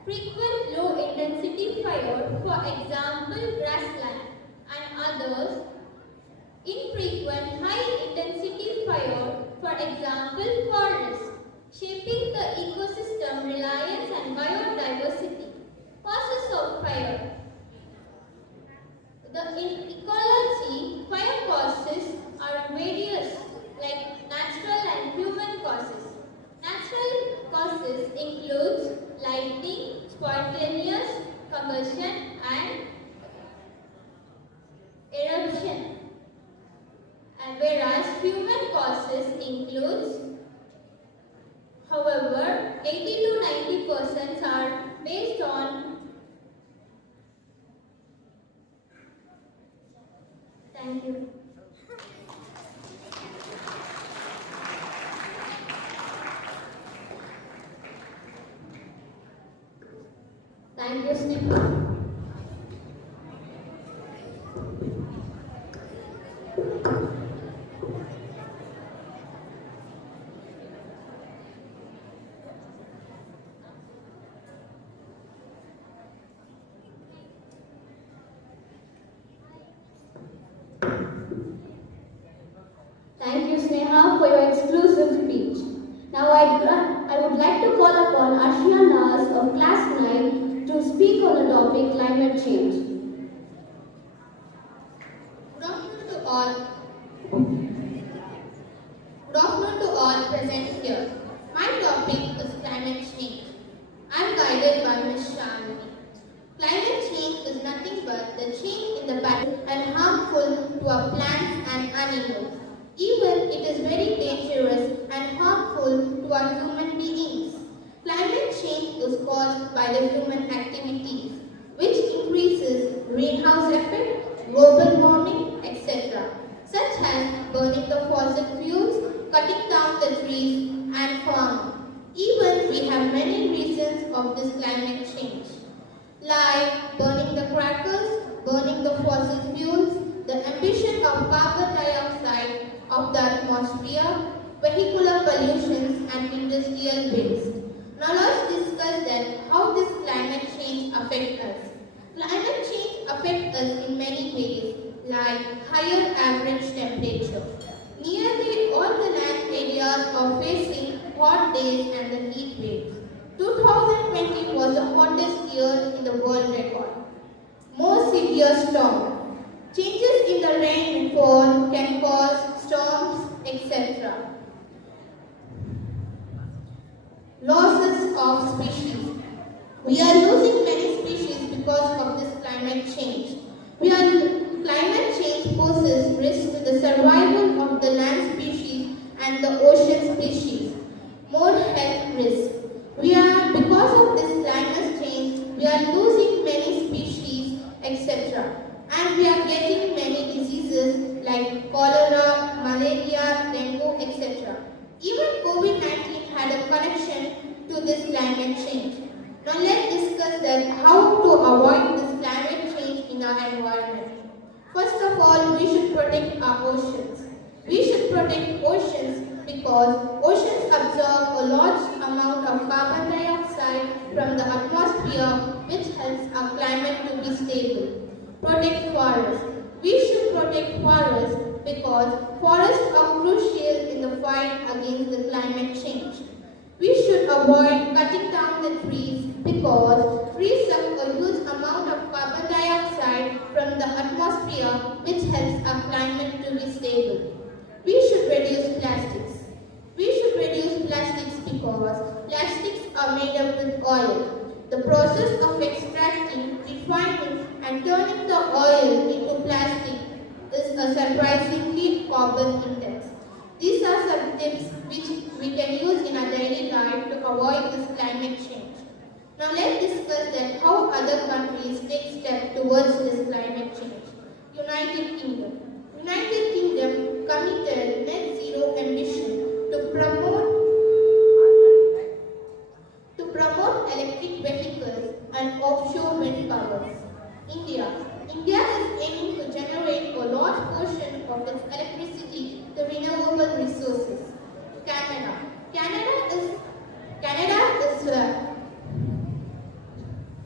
frequent low-intensity fire, for example grassland, and others infrequent high-intensity fire, for example forest, shaping the ecosystem reliance and biodiversity. Causes of fire. In ecology, fire causes are various, like natural and human causes. Natural causes includes lightning, spontaneous combustion, and eruption. And whereas human causes includes, however, 80 to 90% are based on. Thank you. Thank you, Sneha. Thank you, Sneha, for your exclusive speech. Now I would like to call upon Ashia Nas of Class 9 to speak on the topic climate change. Good afternoon to all. Good afternoon to all present here. My topic is climate change. I am guided by Ms. Shalini. Climate change is nothing but the change in the pattern and harmful to our plants and animals. Even it is very dangerous and harmful to our human beings. Climate change is caused by the human activities, which increases greenhouse effect, global warming, etc., such as burning the fossil fuels, cutting down the trees, and farming. Even we have many reasons of this climate change, like burning the crackers, burning the fossil fuels, the emission of carbon dioxide of the atmosphere, vehicular pollutions, and industrial waste. Now let's discuss then how this climate change affects us. Climate change affects us in many ways, like higher average temperature. Nearly all the land areas are facing hot days and the heat waves. 2020 was the hottest year in the world record. More severe storms. Changes in the rainfall can cause storms, etc. Losses of species. We are losing many species because of this climate change. Climate change poses risk to the survival of the land species and the ocean species. More health risk. Because of this climate change, we are losing many species, etc. And we are getting many diseases like cholera, malaria, dengue, etc. Even COVID-19 had a connection to this climate change. Now let's discuss that how to avoid this climate change in our environment. First of all, we should protect our oceans. We should protect oceans because oceans absorb a large amount of carbon dioxide from the atmosphere, which helps our climate to be stable. Protect forests. We should protect forests because forests are crucial in the fight against the climate change. We should avoid cutting down the trees because trees suck a huge amount of carbon dioxide from the atmosphere, which helps our climate to be stable. We should reduce plastics. We should reduce plastics because plastics are made up with oil. The process of extracting, refining, and turning the oil into plastic is a surprisingly carbon intense. These are some tips which we can use in our daily life to avoid this climate change. Now let's discuss that how other countries take steps towards this climate change. United Kingdom. United Kingdom committed net zero ambition to promote electric vehicles and offshore wind powers. India is aiming to generate a large portion of its electricity to renewable resources. Canada is slab.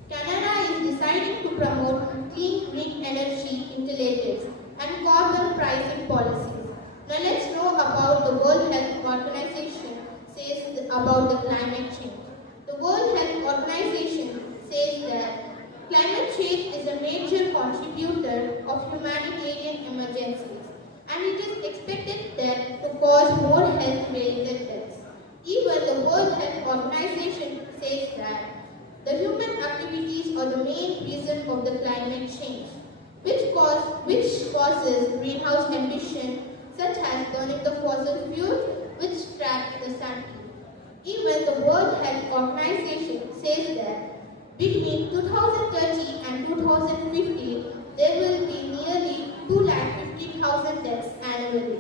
Canada is deciding to promote clean green energy initiatives and carbon pricing policies. Now let's know about the World Health Organization says about the climate change. The World Health Organization says that climate change is a major contributor of humanitarian emergencies, and it is expected that to cause more health-related deaths. Even the World Health Organization says that the human activities are the main reason of the climate change, which causes greenhouse emission such as burning the fossil fuels which trap the sun heat. Even the World Health Organization says that between 2030 and 2050, there will be nearly 250,000 deaths annually.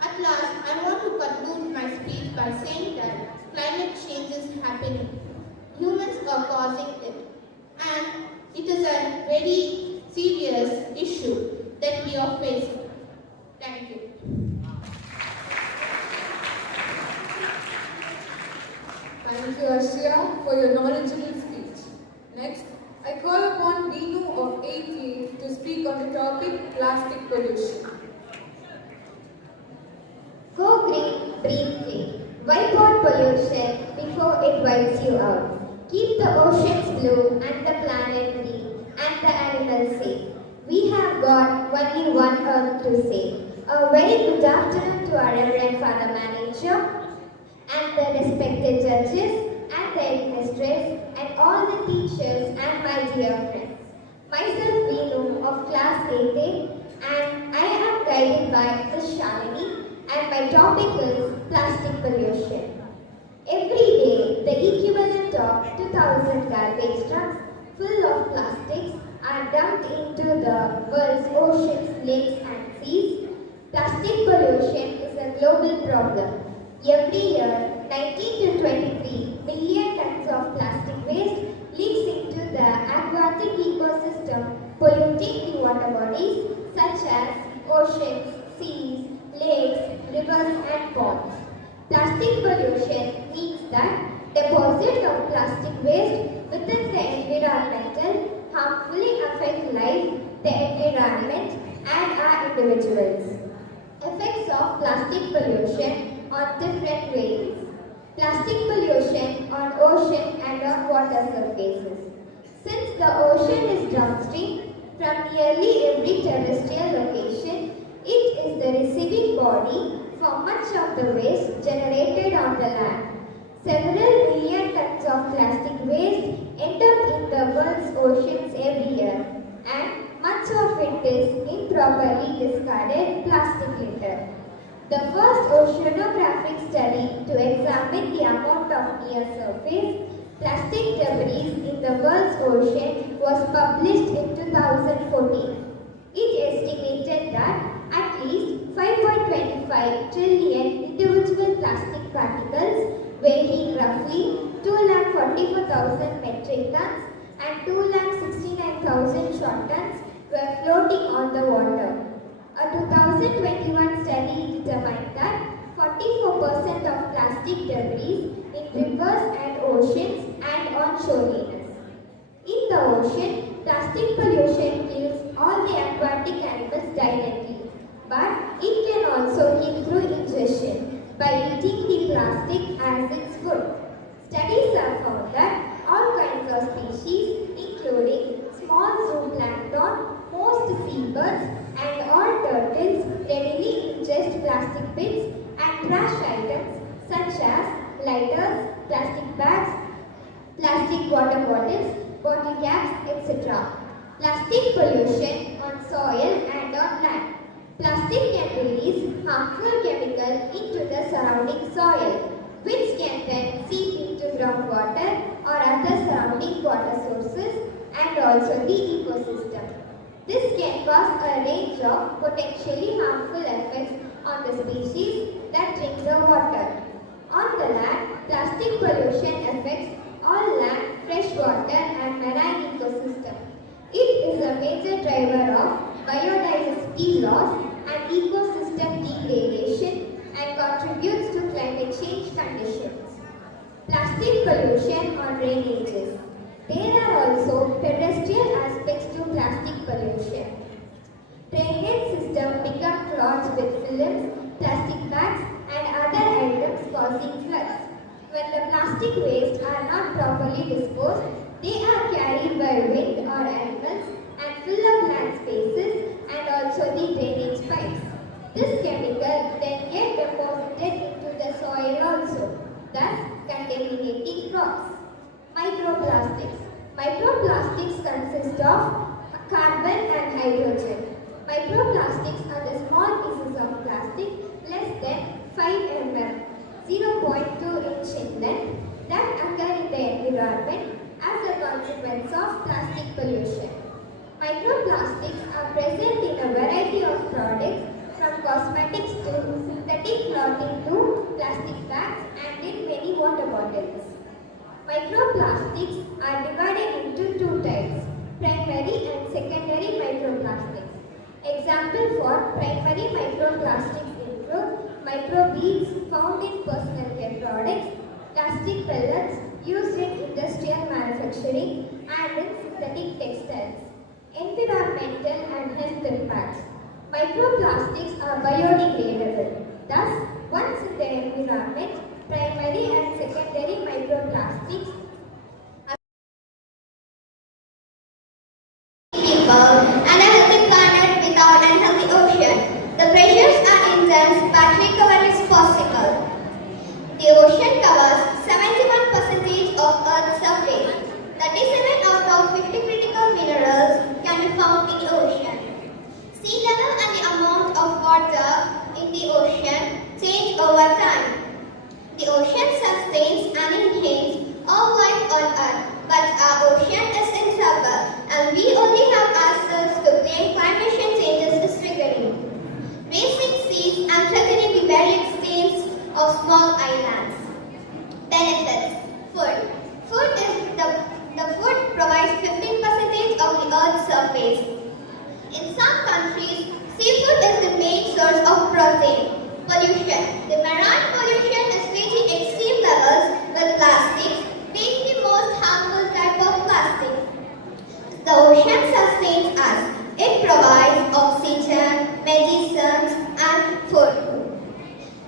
At last, I want to conclude my speech by saying that climate change is happening. Humans are causing it, and it is a very serious issue that we are facing. Thank you. Thank you, Ashya, for your knowledgeable speech. Next, I call upon Dinu of 8th to speak on the topic plastic pollution. Go green, breathe clean. Wipe out pollution before it wipes you out. Keep the oceans blue and the planet green and the animals safe. We have got only one earth to save. A very good afternoon to our Reverend Father Manager and the respected judges and the administrators and all the teachers and my dear friends. Myself Veenu of class 8A and I am guided by Ms. Shalini and my topic is plastic pollution. Every day, the equivalent of 2,000 garbage trucks full of plastics are dumped into the world's oceans, lakes and seas. Plastic pollution is a global problem. Every year, 19 to 23 million tons of plastic waste leaks into the aquatic ecosystem, polluting the water bodies such as oceans, seas, lakes, rivers and ponds. Plastic pollution means that deposit of plastic waste within the environmental harmfully affect life, the environment and our individuals. Effects of plastic pollution on different ways. Plastic pollution on ocean and on water surfaces. Since the ocean is downstream from nearly every terrestrial location, it is the receiving body for much of the waste generated on the land. Several million tons of plastic waste end up in the world's oceans every year, and much of it is improperly discarded plastic litter. The first oceanographic study to examine the amount of near-surface plastic debris in the world's ocean was published in 2014. It estimated that at least 5.25 trillion individual plastic particles weighing roughly 2,44,000 metric tons and 2,69,000 short tons were floating on the water. A 2021 study determined that 44% of plastic debris in rivers and oceans and on shorelines. In the ocean, plastic pollution kills all the aquatic animals directly, but it can also kill through ingestion by eating the plastic as its food. Studies have found that all kinds of species, including small zooplankton, most seabirds, and all turtles readily ingest plastic bits and trash items such as lighters, plastic bags, plastic water bottles, bottle caps, etc. Plastic pollution on soil and on land. Plastic can release harmful chemical into the surrounding soil, which can then seep into groundwater or other surrounding water sources and also the ecosystem. This can cause a range of potentially harmful effects on the species that drink the water. On the land, plastic pollution affects all land, freshwater and marine ecosystem. It is a major driver of biodiversity loss and ecosystem degradation and contributes to climate change conditions. Plastic pollution or drainages. There are also terrestrial aspects to plastic pollution. Drainage system become clogged with films, plastic bags and other items causing floods. When the plastic waste are not properly disposed, they are carried by wind or animals and fill up land spaces and also the drainage pipes. This chemical then get deposited into the soil also, thus contaminating crops. Microplastics. Microplastics consist of carbon and hydrogen. Microplastics are the small pieces of plastic less than 5 mm, 0.2 inch in length that occur in the environment as a consequence of plastic pollution. Microplastics are present in a variety of products from cosmetics to synthetic clothing to plastic bags and in many water bottles. Microplastics are divided into two types, primary and secondary microplastics. Example for primary microplastics include microbeads found in personal care products, plastic pellets used in industrial manufacturing and in synthetic textiles. Environmental and health impacts. Microplastics are biodegradable. Thus, once in the environment, primary and secondary microplastics People and a healthy planet without an unhealthy ocean. The pressures are intense, but recovery is possible. The ocean covers 71% of Earth's surface. 37 out of 50 critical minerals can be found in the ocean. Sea level and the amount of water in the ocean change over time. The ocean sustains and enhances all life on Earth, but our ocean is in trouble, and we only have ourselves to blame. Climate changes is triggering, raising seas and threatening the very existence of small islands. Benefits: food. The food provides 15% of the Earth's surface. In some countries, seafood is the main source of protein. Pollution. The marine pollution is reaching extreme levels with plastics being the most harmful type of plastic. The ocean sustains us. It provides oxygen, medicines and food.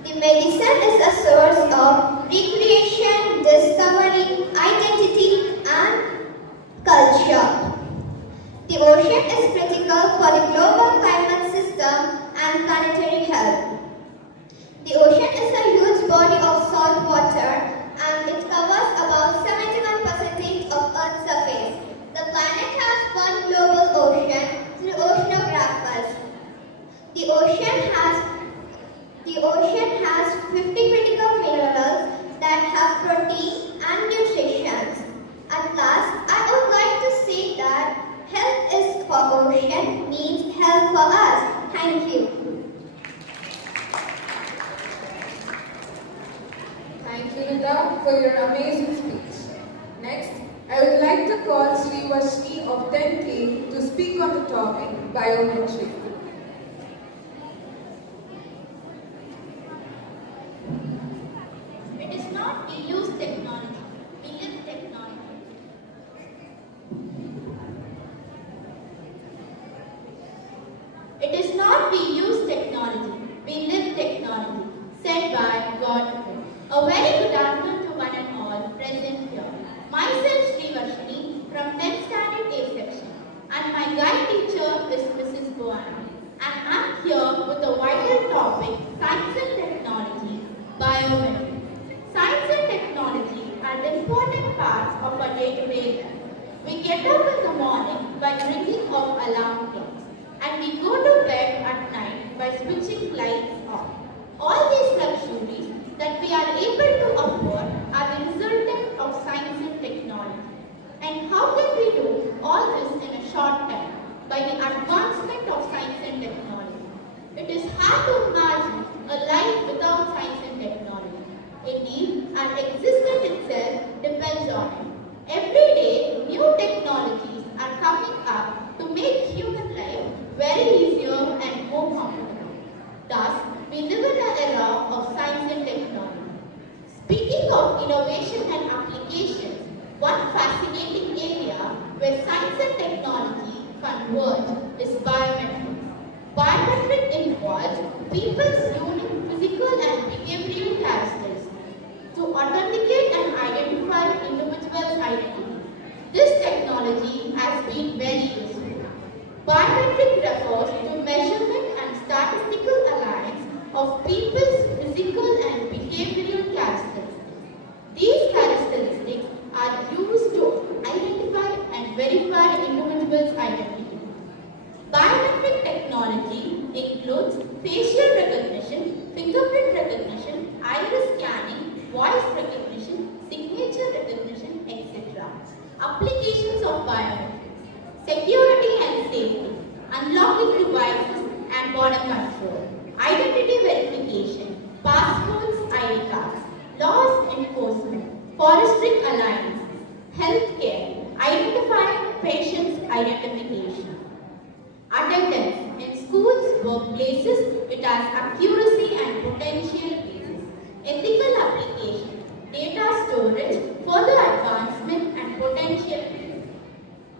The medicine is a source of recreation, discovery, identity and culture. The ocean is critical for the global climate system and planetary health. The ocean is a huge body of salt water and it covers about 71% of Earth's surface. The planet has one global ocean through oceanographers. The ocean has 50 critical minerals that have protein and nutrition. At last, I would like to say that health is for ocean means health for us. Thank you. Thank you, Rita, for your amazing speech. Next, I would like to call Sri Vashni of 10th to speak on the topic Biometrics. It is not we use technology, we live technology. It is not we use technology, we live technology, said by God. A very good afternoon to one and all present here. Myself Sri Vashni from 10th Standard A section and my guide teacher is Mrs. Boana. And I'm here with a vital topic, science and technology, biometrics. Science and technology are the important parts of our day-to-day life. We get up in the morning by ringing of alarm clocks and we go to bed at night by switching lights off. All these luxuries that we are able to afford are the resultant of science and technology. And how can we do all this in a short time? By the advancement of science and technology. It is hard to imagine a life without science and technology. Indeed, our existence itself depends on it. Every day, new technologies are coming up to make human life very easier and more comfortable. Thus, we live in an era of science and technology. Speaking of innovation and application, word is biometrics. Biometric involves people's unique physical and behavioral characteristics to authenticate and identify individuals' identity. This technology has been very useful. Biometric refers to measurement and statistical analysis of people's physical and behavioral characteristics. These characteristics are used to identify and verify individuals' identity. Biometric technology includes facial recognition, fingerprint recognition, iris scanning, voice recognition, signature recognition, etc. Applications of biometrics: security and safety, unlocking devices and border control, identity verification, passports, ID cards, laws enforcement, forestry alliance, healthcare, identifying patients' identification. Attendance in schools, workplaces, it has accuracy and potential basis. Ethical application, data storage, further advancement and potential basis.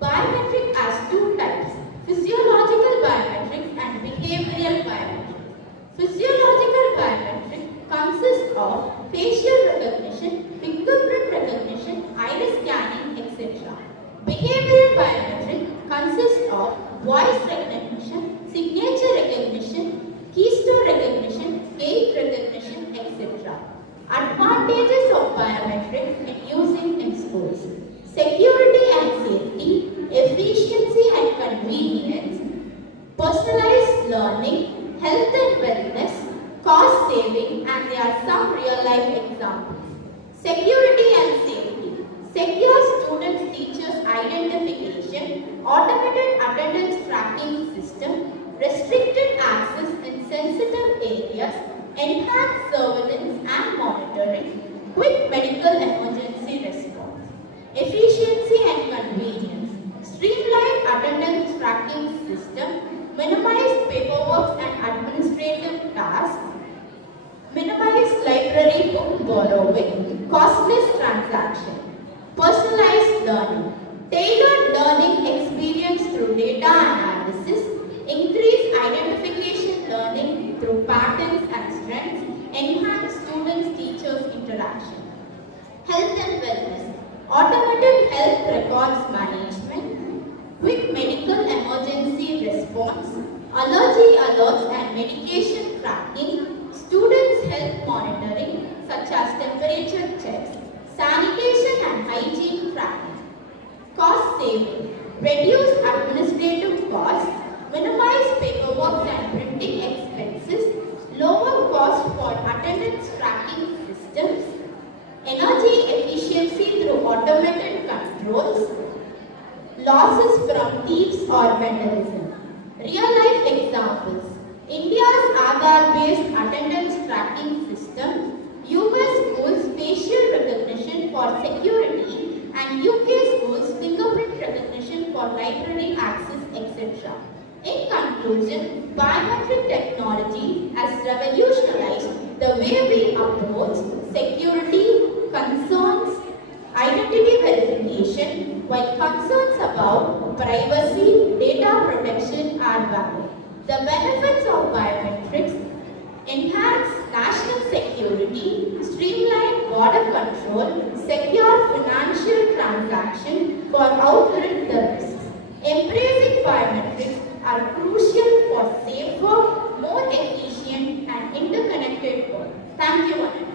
Biometric has two types: physiological biometrics and behavioral biometrics. Physiological biometric consists of facial recognition, fingerprint recognition, iris scanning, etc. Behavioral biometric consists of voice recognition, signature recognition, keystone recognition, gait recognition, etc. Advantages of biometrics in using in schools: security and safety, efficiency and convenience, personalized learning, health and wellness, cost saving, and there are some real life examples. Security and safety: secure students' teachers' identification, automated attendance tracking system, restricted access in sensitive areas, enhanced surveillance and monitoring, quick medical emergency response. Efficiency and convenience: streamlined attendance tracking system, minimized paperwork and administrative tasks, minimized library book borrowing, costless transaction. Personalized learning: tailored learning experience through data analysis, increased identification learning through patterns and strengths, enhanced students-teachers interaction. Health and wellness: automated health records management, quick medical emergency response, allergy alerts and medication tracking, students' health monitoring such as temperature checks, sanitation and hygiene tracking. Cost saving: reduced administrative costs, minimized paperwork and printing expenses, lower cost for attendance tracking systems, energy efficiency through automated controls, losses from thieves or vandalism. Real life examples: India's Aadhaar-based attendance tracking system, US schools facial recognition for security, and UK schools fingerprint recognition for library access, etc. In conclusion, biometric technology has revolutionized the way we approach security concerns, identity verification, while concerns about privacy, data protection are valid. The benefits of biometrics: enhance national security, streamline border control, secure financial transaction for outrun the risks. Embracing biometrics are crucial for safer, more efficient and interconnected world. Thank you, Anand.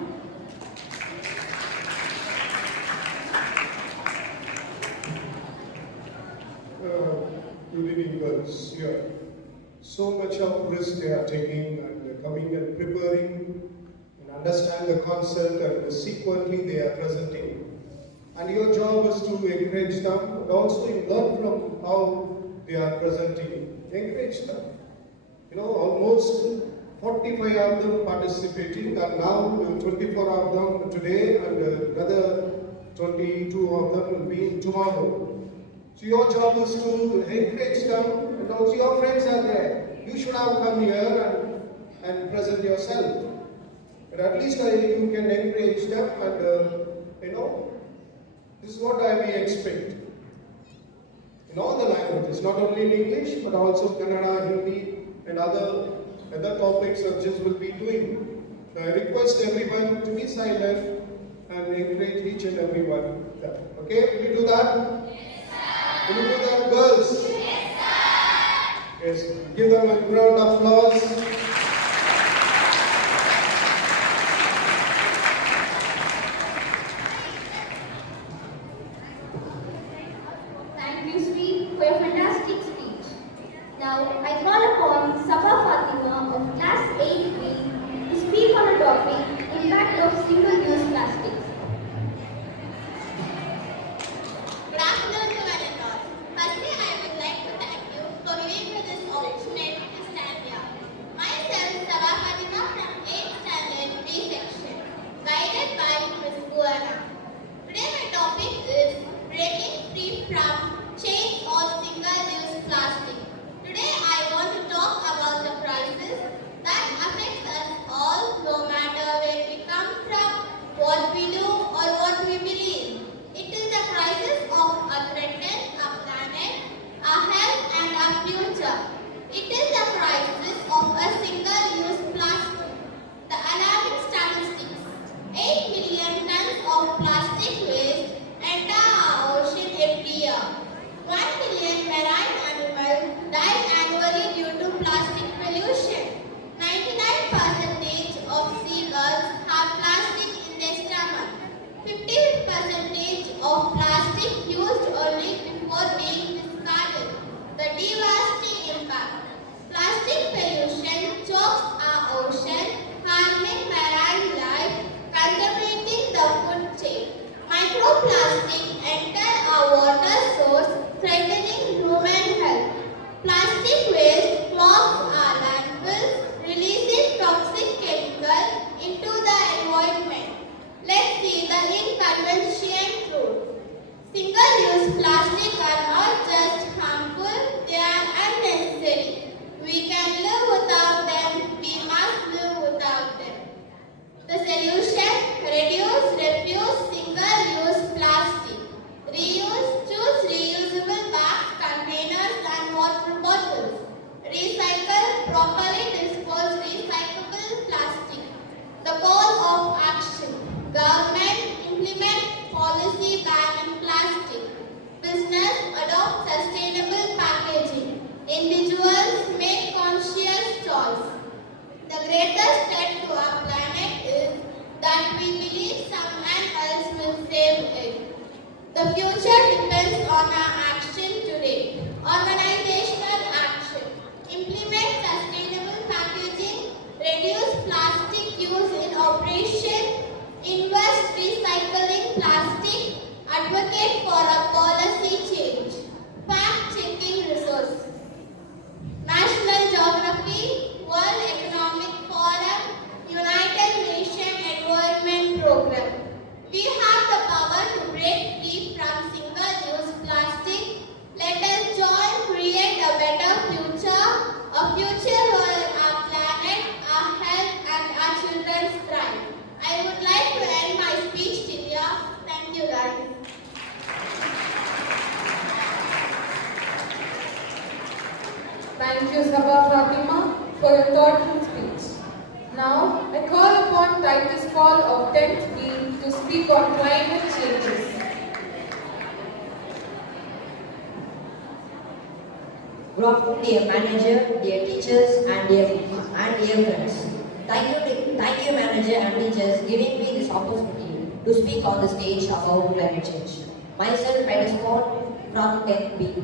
Good evening, girls here. So much of risk they are taking and coming and preparing and understand the concept and consequently they are presenting. And your job is to encourage them and also learn from how they are presenting. Encourage them. You know, almost 45 of them participating and now 24 of them today and another 22 of them will be tomorrow. So your job is to encourage them and also your friends are there. You should have come here and present yourself. But at least you can encourage them and this is what I may expect. in all the languages, not only in English, but also Kannada, Hindi, and other topics judges will be doing. So I request everyone to be silent and encourage each and every one. Okay, will you do that? Yes, sir. Will you do that, girls? Yes, sir. Yes, give them a round of applause. Thank you, Sri, for your fantastic speech. Now, I call upon Safa Fatima of Class 8B to speak on a topic, impact of single-use plastics. Good afternoon to one and all. Firstly, I would like to thank you for giving me this opportunity to stand here. Myself, Sabha Fatima from 8th Standard B section, guided by Ms. Buana. Today my topic is breaking free from chains of single-use plastic. Today I want to talk about the crisis that affects us all, no matter where we come from, what we do or what we believe. It is the crisis of a threatened, a planet, our health and our future. It is the crisis of a single-use plastic. The alarming statistics: 8 million tons of plastic waste enter our ocean every year. 1 million marine animals die annually due to plastic pollution. 99% of seagulls have plastic in their stomach. 50% of plastic used only before being discarded. The devastating impact. Plastic pollution chokes our ocean, harming marine life, contaminating the food chain. Microplastic enter our water source, threatening human health. Plastic waste clogs our landfills, releasing toxic chemicals into the environment. Let's see the inconvenient truth. Single-use plastic are not just harmful, they are unnecessary. We can live without them, we must live without them. The solution: reduce, refuse single-use plastic. Reuse, choose reusable bags, containers and water bottles. Recycle, properly dispose recyclable plastic. The call of action: government, implement policy banning plastic. Business, adopt sustainable packaging. Individuals, make conscious choice. The greatest threat to our planet is that we believe someone else will save it. The future depends on our action today. Organizational action: implement sustainable packaging, reduce plastic use in operation, invest recycling plastic, advocate for a policy change. Fact-checking resource: National Geography, World Economic Forum, United Nations Environment Program. We have the power to break free from single-use plastic. Let us join, create a better future, a future where our planet, our health and our children thrive. I would like to end my speech till here. Thank you guys. Thank you, Sabha Fatima, for your thoughtful speech. Now, I call upon Titus Paul of 10th B to speak on climate changes. Good afternoon, dear manager, dear teachers, and dear friends. Thank you, manager and teachers, giving me this opportunity to speak on the stage about climate change. Myself, Titus Paul from 10th B.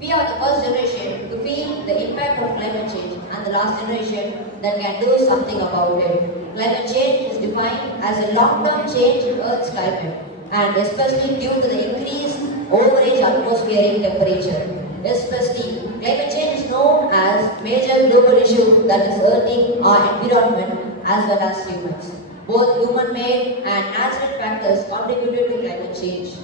We are the first generation to feel the impact of climate change and the last generation that can do something about it. Climate change is defined as a long-term change in Earth's climate, and especially due to the increased overage atmospheric temperature. Especially, climate change is known as major global issue that is hurting our environment as well as humans. Both human-made and natural factors contributed to climate change.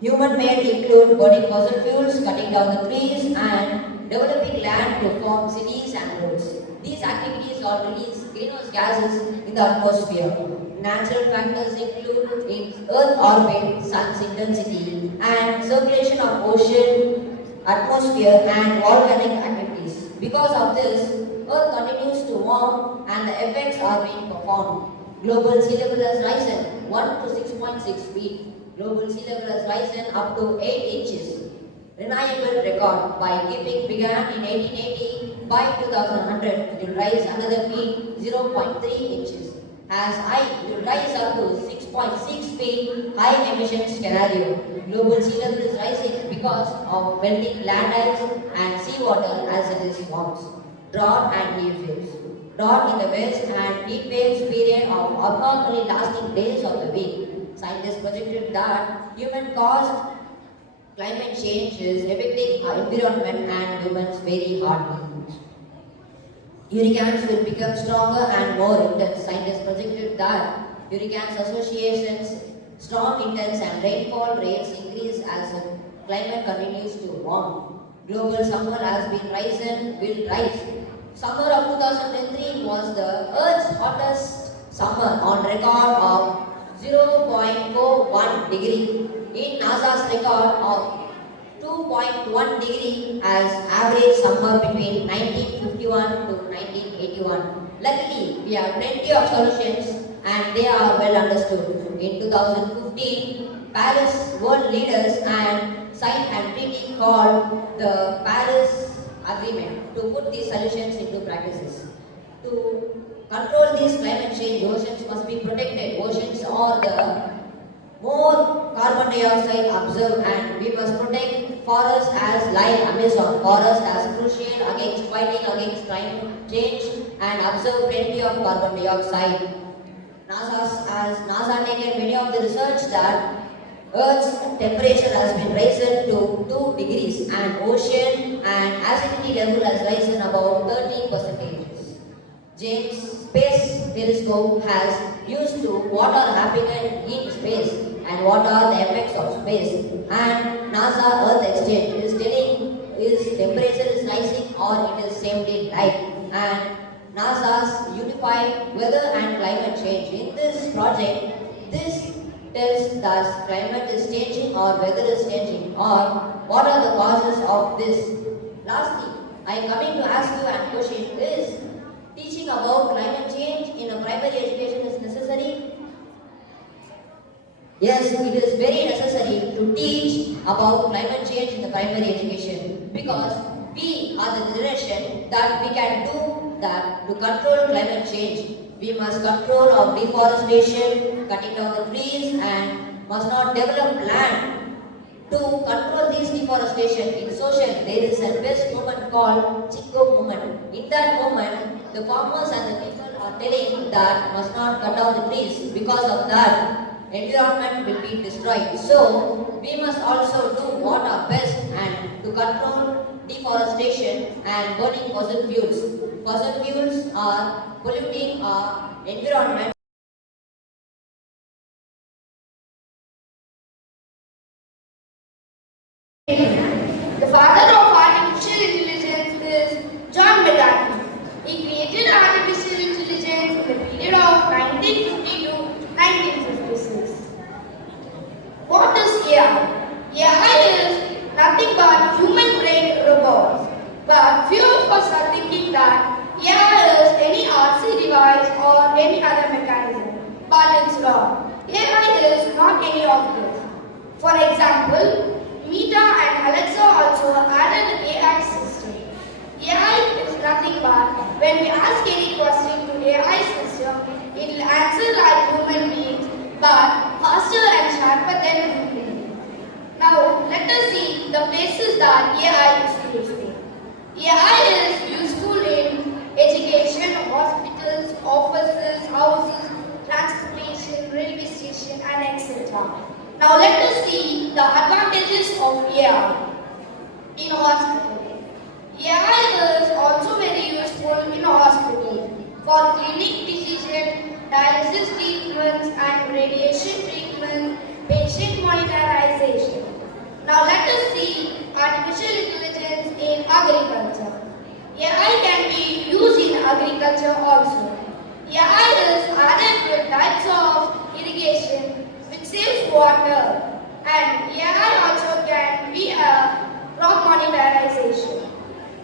Human-made include burning fossil fuels, cutting down the trees, and developing land to form cities and roads. These activities all release greenhouse gases in the atmosphere. Natural factors include its Earth orbit, sun's intensity, and circulation of ocean, atmosphere, and volcanic activities. Because of this, Earth continues to warm and the effects are being performed. Global sea level has risen 1 to 6.6 feet. Global sea level has risen up to 8 inches. Reliable record by keeping began in 1880. By 2100, it will rise another feet 0.3 inches. As high, it will rise up to 6.6 feet high emission scenario. Global sea level is rising because of melting land ice and seawater as it is forms. Drought and heat waves. Drought in the west and heat waves period of abnormally lasting days of the week. Scientists projected that human-caused climate change is affecting our environment and humans very hardly. Hurricanes will become stronger and more intense. Scientists projected that hurricanes associations, storm intense and rainfall rates increase as the climate continues to warm. Global summer has been rising, will rise. Summer of 2003 was the Earth's hottest summer on record of 0.41 degree. In NASA's record of 2.1 degree as average summer between 1951 to 1981. Luckily, we have plenty of solutions and they are well understood. In 2015, Paris world leaders and signed a treaty called the Paris Agreement to put these solutions into practices. To control this climate change, oceans must be protected. Oceans are the more carbon dioxide absorbed and we must protect forests as like Amazon. Forest as crucial against fighting against climate change and absorb plenty of carbon dioxide. NASA taken many of the research that Earth's temperature has been risen to 2 degrees and ocean and acidity level has risen about 13%. James Space Telescope has used to what are happening in space and what are the effects of space. And NASA Earth Exchange is telling is temperature is rising or it is same day light. And NASA's Unified Weather and Climate Change. In this project, this tells that climate is changing or weather is changing or what are the causes of this. Lastly, I am coming to ask you a question. Is teaching about climate change in a primary education is necessary? Yes, it is very necessary to teach about climate change in the primary education because we are the generation that we can do that to control climate change. We must control of deforestation, cutting down the trees and must not develop land. To control this deforestation in social, there is a best movement called Chico movement. In that movement, the farmers and the people are telling that must not cut down the trees. Because of that, environment will be destroyed. So, we must also do what are best and to control deforestation and burning fossil fuels. Fossil fuels are polluting our environment. The father of artificial intelligence is John McCarthy. He created artificial intelligence in the period of 1950 to 1956. What is AI? AI is nothing but human brain robots. But few of us are thinking that AI is any RC device or any other mechanism. But it's wrong. AI is not any of this. For example, Meta and Alexa also added an AI system. AI is nothing but when we ask any question to AI system, it will answer like human beings but faster and sharper than human. Now let us see the places that AI is useful. AI is useful in education, hospitals, offices, houses, transportation, railway station and etc. Now let us see the advantages of AI in hospital. AI is also very useful in hospital for clinic decision, dialysis treatments and radiation treatment, patient monitorization. Now let us see artificial intelligence in agriculture. AI can be used in agriculture also. AI is adequate types of irrigation which saves water, and AI also can be a crop monetization.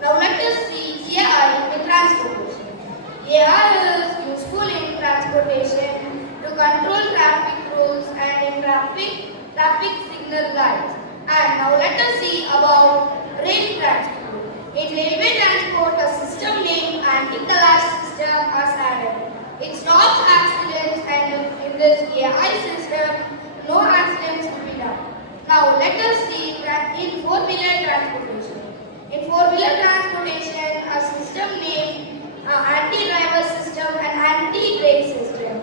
Now let us see AI in transportation. AI is useful in transportation to control traffic rules and in traffic signal lights. And now let us see about rail transport. In railway transport, a system named anti-collapse system is added. It stops accidents, and in this AI system, no accidents will be done. Now let us see in four-wheeler transportation. In four-wheeler transportation, a system named anti-driver system and anti-brake system.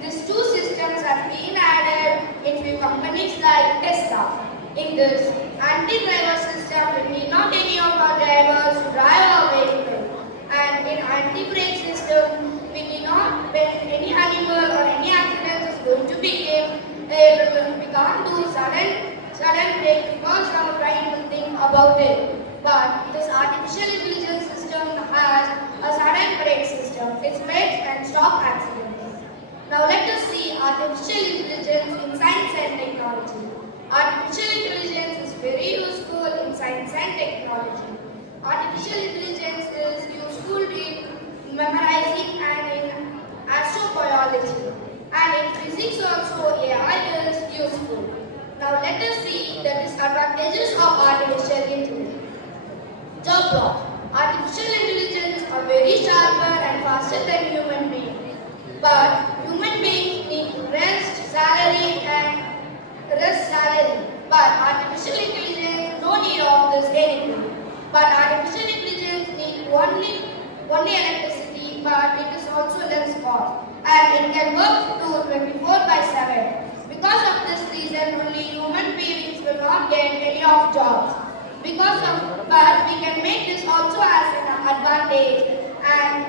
These two systems have been added in few companies like Tesla. In this anti-driver system, we need not any of our drivers to drive our vehicle. And in anti-brake system, we need not, when any animal or any accident is going to begin, we can't do sudden brake because our brain will think about it. But this artificial intelligence system has a sudden brake system. It brakes and stops accidents. Now let us see artificial intelligence in science and technology. Artificial intelligence is very useful in science and technology. Artificial intelligence is useful in memorizing and in astrobiology. And in physics also AI is useful. Now let us see the disadvantages of artificial intelligence. Job loss. Artificial intelligence are very sharper and faster than human beings. But human beings need rest salary. But artificial intelligence no need of this anything. But artificial intelligence need only electricity, but it is also less cost. And it can work to 24/7. Because of this reason, only human beings will not get any of jobs. But we can make this also as an advantage, and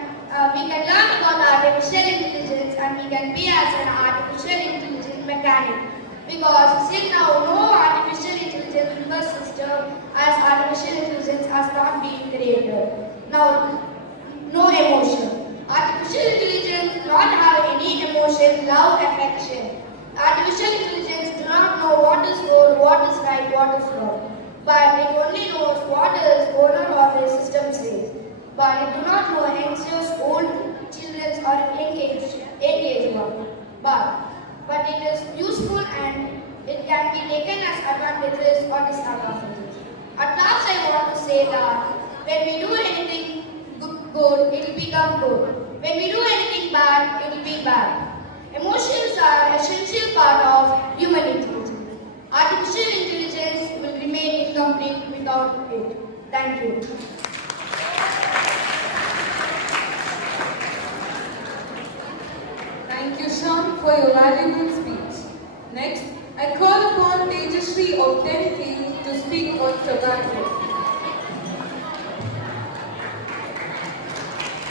we can learn about artificial intelligence, and we can be as an artificial intelligence mechanic. Because still now no artificial intelligence system as artificial intelligence has not been created. Now, no emotion. Artificial intelligence do not have any emotion, love, affection. Artificial intelligence do not know what is good, what is right, what is wrong. But it only knows what is owner of the system says. But it do not know youngsters, old children or age one. But it is useful and it can be taken as advantages or disadvantages. At last I want to say that when we do anything good, it will become good. When we do anything bad, it will be bad. Emotions are an essential part of human intelligence. Artificial intelligence will remain incomplete without it. Thank you. Thank you, Sean, for your valuable speech. Next, I call upon Tejashree of 10th to speak on tobacco.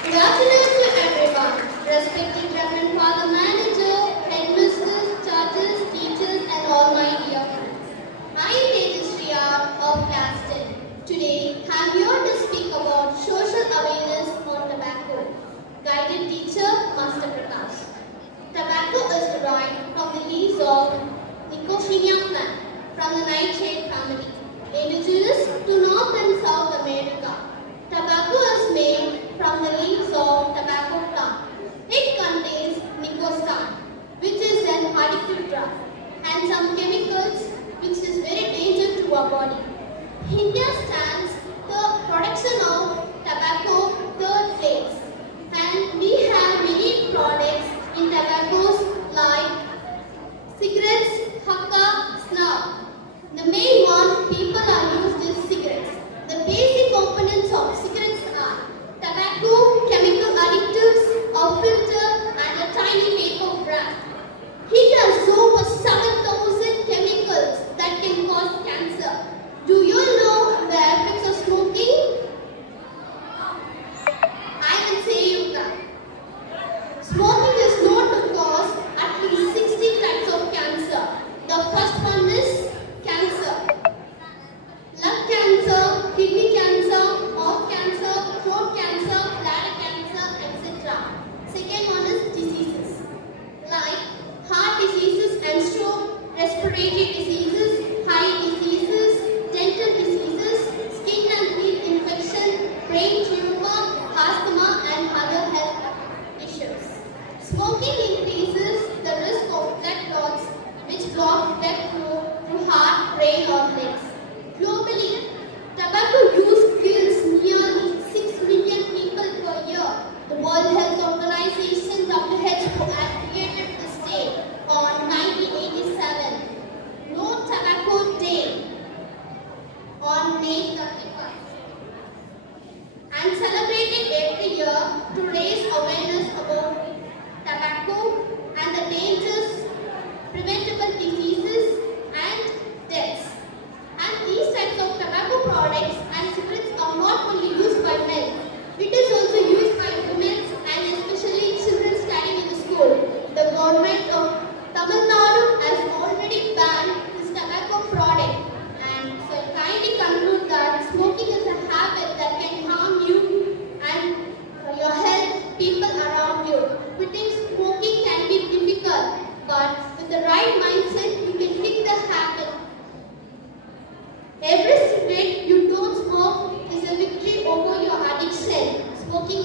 Good afternoon to everyone. Respected Reverend Father Manager, headmisters, judges, teachers, and all my dear friends. I am Tejashree of Class 10. Today, I am here to speak about social awareness on tobacco. Guided teacher, Master Prakash. Tobacco is derived from the leaves of Nicotiana plant from the nightshade family, indigenous to North and South America. Tobacco is made from the leaves of tobacco plant. It contains nicotine, which is an addictive drug, and some chemicals which is very dangerous to our body. India stands the production of tobacco third place, and we have many products in tobaccos like cigarettes, hookah, snuff. The main one people are used is cigarettes. The basic components of cigarettes are tobacco, chemical additives, a filter, and a tiny paper wrap. It has over 7,000 chemicals that can cause cancer. Do you know the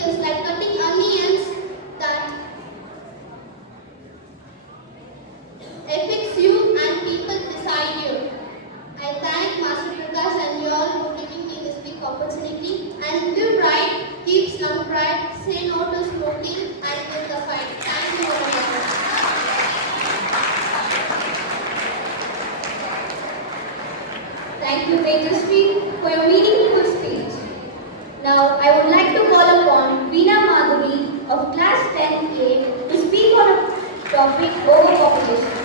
is like cutting onions that affects you and people beside you. I thank Master Prakash and you all for giving me this big opportunity. And live right, keep slum pride, say no to smoking, and win the fight. Thank you very much. Thank you, Tejasvi, for your meaningful speech. Now, I would like to call upon Veena Madhuri of Class 10A to speak on a topic overpopulation.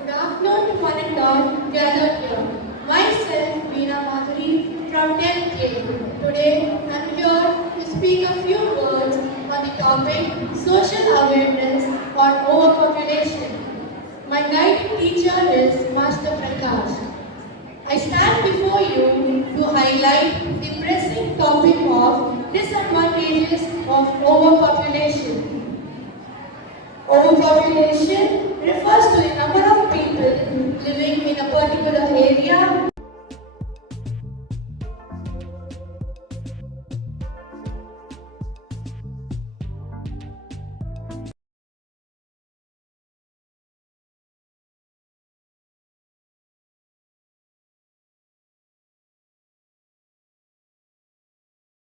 Good afternoon to one and all gathered here. Myself, Veena Madhuri from 10th Today, I am here to speak a few words on the topic social awareness on overpopulation. My guiding teacher is Master Prakash. I stand before you to highlight the pressing topic of disadvantages of overpopulation. Overpopulation refers to the number